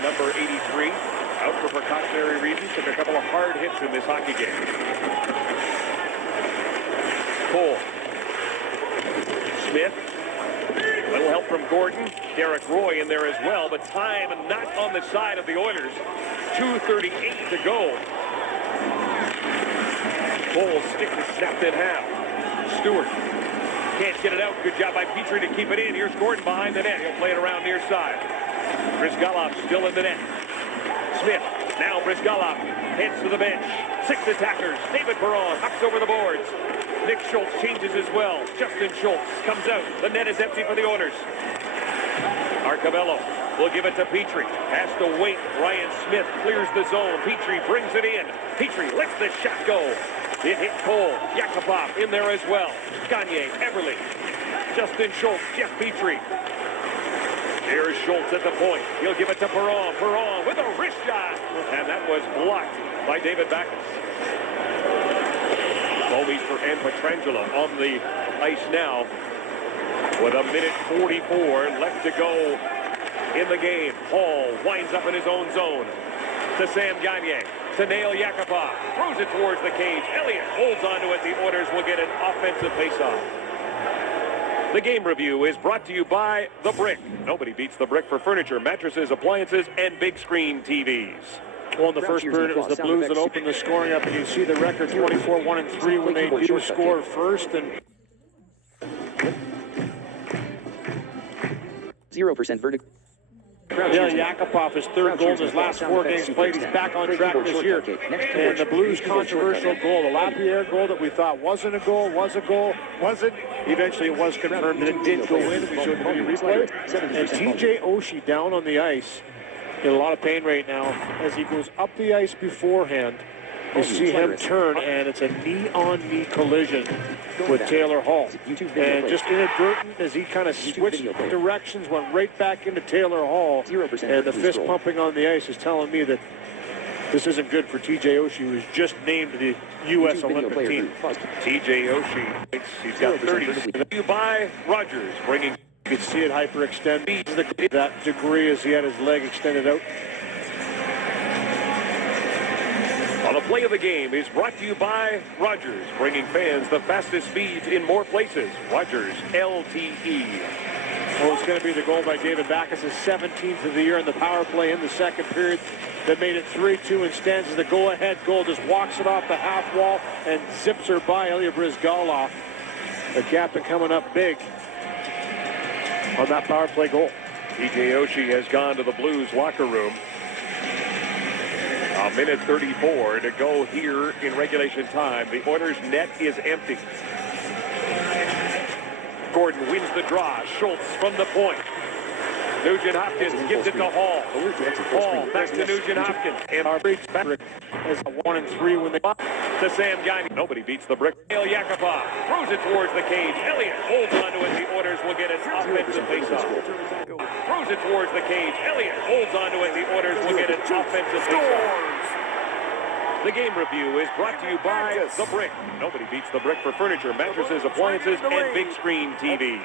number 83. Out for precautionary reasons. Took a couple of hard hits in this hockey game. Cole. Smith. Little help from Gordon. Derek Roy in there as well, but time not on the side of the Oilers. 2:38 to go. Cole's stick is snapped in half. Stewart can't get it out. Good job by Petrie to keep it in. Here's Gordon behind the net. He'll play it around near side. Brizgalov still in the net. Smith, now Brizgalov heads to the bench. 6 attackers. David Perron hucks over the boards. Nick Schultz changes as well. Justin Schultz comes out. The net is empty for the Oilers. Arcabello will give it to Petrie. Has to wait. Ryan Smith clears the zone. Petrie brings it in. Petrie lets the shot go. It hit Cole. Yakupov in there as well. Gagne, Everly, Justin Schultz, Jeff Petrie. Here's Schultz at the point. He'll give it to Perron. Perron with a wrist shot. And that was blocked by David Backus. Bomeister and Pietrangelo on the ice now with 1:44 left to go in the game. Hall winds up in his own zone to Sam Gagne. To Nail Yakupov. Throws it towards the cage. Elliott holds onto it. The Oilers will get an offensive faceoff. The game review is brought to you by The Brick. Nobody beats The Brick for furniture, mattresses, appliances, and big screen TVs. Well, in the first period, it was the Blues that opened the scoring up, and you see the record 24-1-3 when they do score first. And 0% verdict. Yeah, Yakupov, his third goal in his last 4 games played. He's back on track this year. And the Blues' controversial goal, the Lapierre goal that we thought wasn't a goal, was a goal, wasn't. Eventually, it was confirmed that it did go in. We showed the video replay. And TJ Oshie down on the ice in a lot of pain right now as he goes up the ice beforehand. You see him turn, and it's a knee-on-knee collision with Taylor Hall. And just inadvertent as he kind of switched directions, went right back into Taylor Hall. And the fist pumping on the ice is telling me that this isn't good for TJ Oshie, who was just named to the U.S. Olympic team. TJ Oshie, he's got 30. By Rogers, bringing. You could see it hyperextend that degree as he had his leg extended out. Well, the play of the game is brought to you by Rogers, bringing fans the fastest speeds in more places. Rogers, LTE. Well, it's going to be the goal by David Backus, his 17th of the year in the power play in the second period that made it 3-2 and stands as the go-ahead goal. Just walks it off the half wall and zips her by Ilya Bryzgalov. The captain coming up big on that power play goal. TJ Oshie has gone to the Blues locker room. A minute 34 to go here in regulation time. The Oilers' net is empty. Gordon wins the draw. Schultz from the point. Nugent-Hopkins gives it to Hall. Hall back to Nugent-Hopkins. And Patrick is 1-3 when they to Sam Gagner. Nobody beats the brick. Yakupov throws it towards the cage. Elliott holds onto it. The Oilers will get an offensive faceoff. Throws it towards the cage. Elliott holds onto it. The Oilers will get an offensive faceoff. The game review is brought to you by The Brick. Nobody beats The Brick for furniture, mattresses, appliances, and big screen TVs.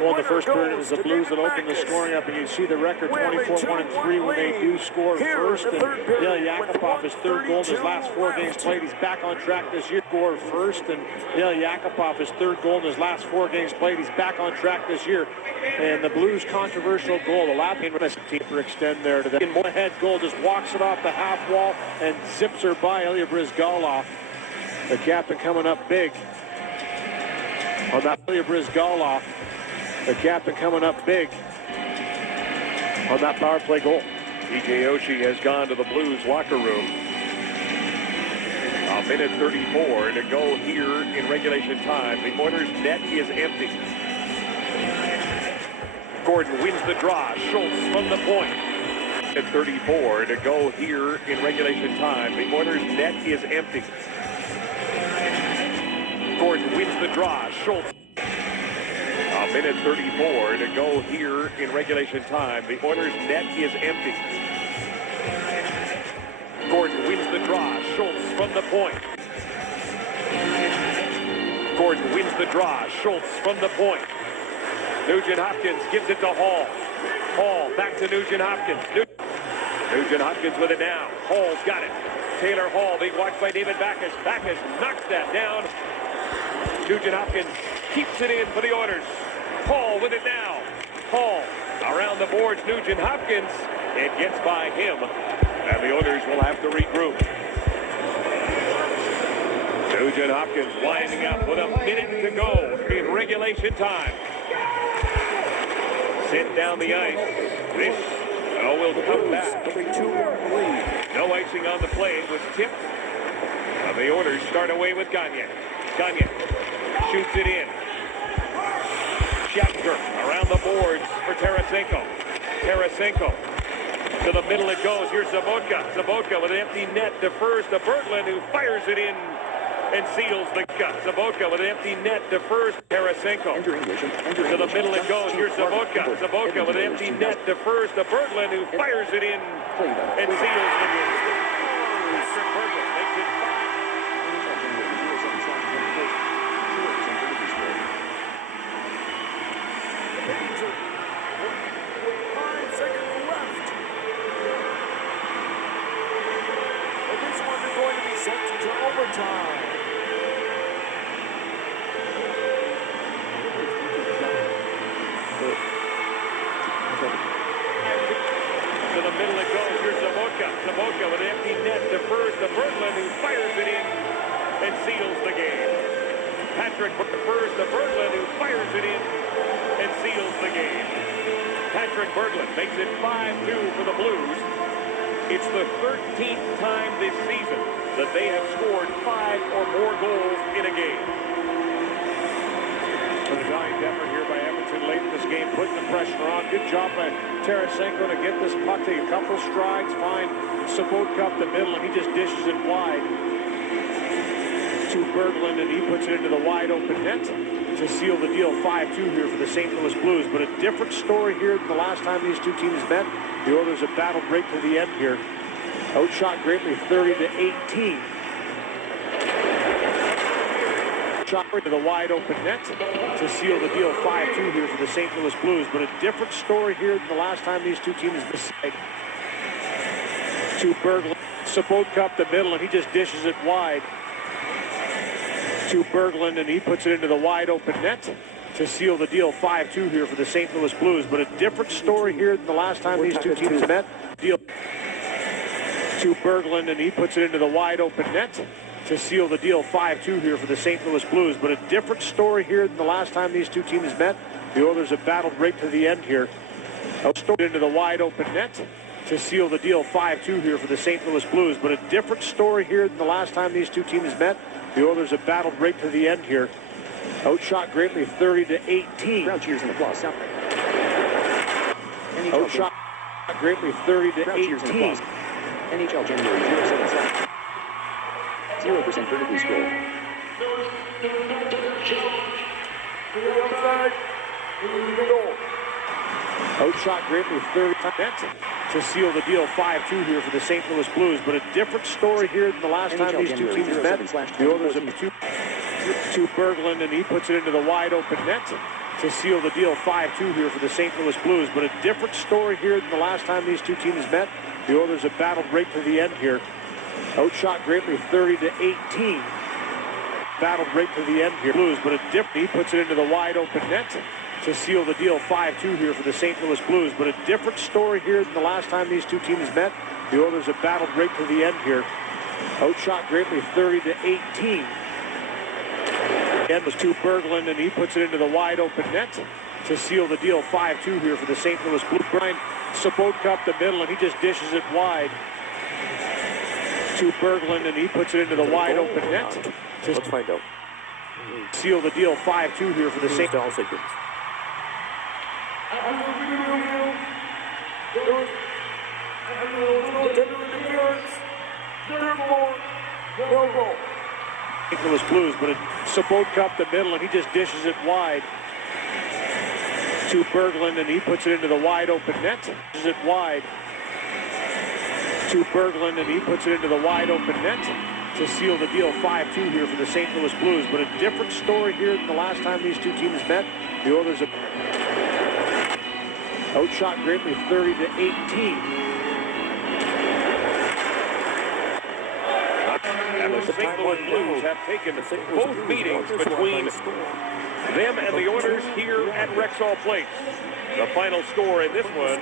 Well, in the first period, it was the Blues that opened the scoring up, and you see the record 24-1-3 when they do score first. And Ilya Yakupov, his third goal in his last 4 games played. He's back on track this year. Score first, and Ilya Yakupov, his third goal in his last 4 games played. He's back on track this year. And the Blues' controversial goal, the Latvian team for extend there to the head goal, just walks it off the half wall and zips her by Ilya Bryzgalov. The captain coming up big on that Ilya Bryzgalov. The captain coming up big on that power play goal. TJ Oshie has gone to the Blues locker room. A minute 34 to go here in regulation time. The Oilers' net is empty. Gordon wins the draw. Schultz from the point. At 34 to go here in regulation time. The Oilers' net is empty. Gordon wins the draw. Schultz. A minute 34 to go here in regulation time. The Oilers' net is empty. Gordon wins the draw. Schultz from the point. Gordon wins the draw. Schultz from the point. Nugent-Hopkins gives it to Hall. Hall back to Nugent-Hopkins. Nugent-Hopkins with it now. Hall's got it. Taylor Hall being watched by David Backus. Backus knocks that down. Nugent-Hopkins keeps it in for the Oilers. Hall with it now. Hall around the boards. Nugent-Hopkins. It gets by him. And the Oilers will have to regroup. Nugent-Hopkins winding up with a minute to go in regulation time. Sent down the ice. This will come back. 2-1 lead. No icing on the play. It was tipped. And the Oilers start away with Gagner. Gagner shoots it in. Schechter around the boards for Tarasenko. Tarasenko to the middle it goes. Here's Zabotka. Zabotka with an empty net defers to Berglund, who fires it in and seals the cut. Zabotka with an empty net defers Tarasenko. To the middle it goes. Here's Zabotka. Zabotka with an empty net defers to Berglund, who fires it in and seals the game. Patrick Berglund makes it 5. Zabotka with an empty net defers to Berglund, who fires it in and seals the game. Patrick defers to Berglund, who fires it in and seals the game. Patrick Berglund makes it 5-2 for the Blues. It's the 13th time this season that they have scored 5 or more goals in a game. The valiant effort here by Edmonton late in this game, putting the pressure on. Good job by Tarasenko to get this puck, take a couple strides, find Sabotka up the middle, and he just dishes it wide to Berglund, and he puts it into the wide open net to seal the deal. 5-2 here for the St. Louis Blues, but a different story here than the last time these two teams met. The Oilers have battled right to the end here. Outshot greatly 30-18. Shot to the wide open net to seal the deal. 5-2 here for the St. Louis Blues, but a different story here than the last time these two teams met. To Berglund, Sabotka up the middle, and he just dishes it wide to Berglund, and he puts it into the wide open net to seal the deal. 5-2 here for the St. Louis Blues, but a different story here than the last time these two teams met. Deal to Berglund, and he puts it into the wide open net to seal the deal. 5-2 here for the St. Louis Blues, but a different story here than the last time these two teams met. The Oilers have battled right to the end here. Into the wide open net to seal the deal. 5-2 here for the St. Louis Blues, but a different story here than the last time these two teams met. The Oilers have battled right to the end here. Outshot greatly 30-18. Crowd cheers and applause. South. Outshot greatly 30-18. NHL January 07 South. 0% vertically scroll. Outshot greatly 30 to seal the deal. 5-2 here for the St. Louis Blues, but a different story here than the last time these two teams met. The Oilers have to Berglund, and he puts it into the wide open net to seal the deal. 5-2 here for the St. Louis Blues, but a different story here than the last time these two teams met. The Oilers have battled right to the end here. Outshot greatly 30-18. Battled right to the end here. Blues, but a dip. He puts it into the wide open net to seal the deal. 5-2 here for the St. Louis Blues, but a different story here than the last time these two teams met. The Oilers have battled right to the end here. Outshot greatly 30-18. Again was to Berglund, and he puts it into the wide open net to seal the deal. 5-2 here for the St. Louis Blues. Brian Sabotka up the middle, and he just dishes it wide to Berglund, and he puts it into the wide open net. Let's find out. Seal the deal. 5-2 here for the St. I'll take it. St. Louis Blues, but a Sabotka up the middle, and he just dishes it wide to Berglund, and he puts it into the wide open net. Dishes it wide to Berglund, and he puts it into the wide open net to seal the deal. 5-2 here for the St. Louis Blues, but a different story here than the last time these two teams met. The Oilers have outshot greatly 30-18. And the St. Louis Blues have taken both meetings between them and the Oilers here at Rexall Place. The final score in this one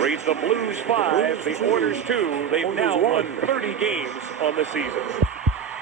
reads the Blues 5, the Oilers 2. They've now won 30 games on the season.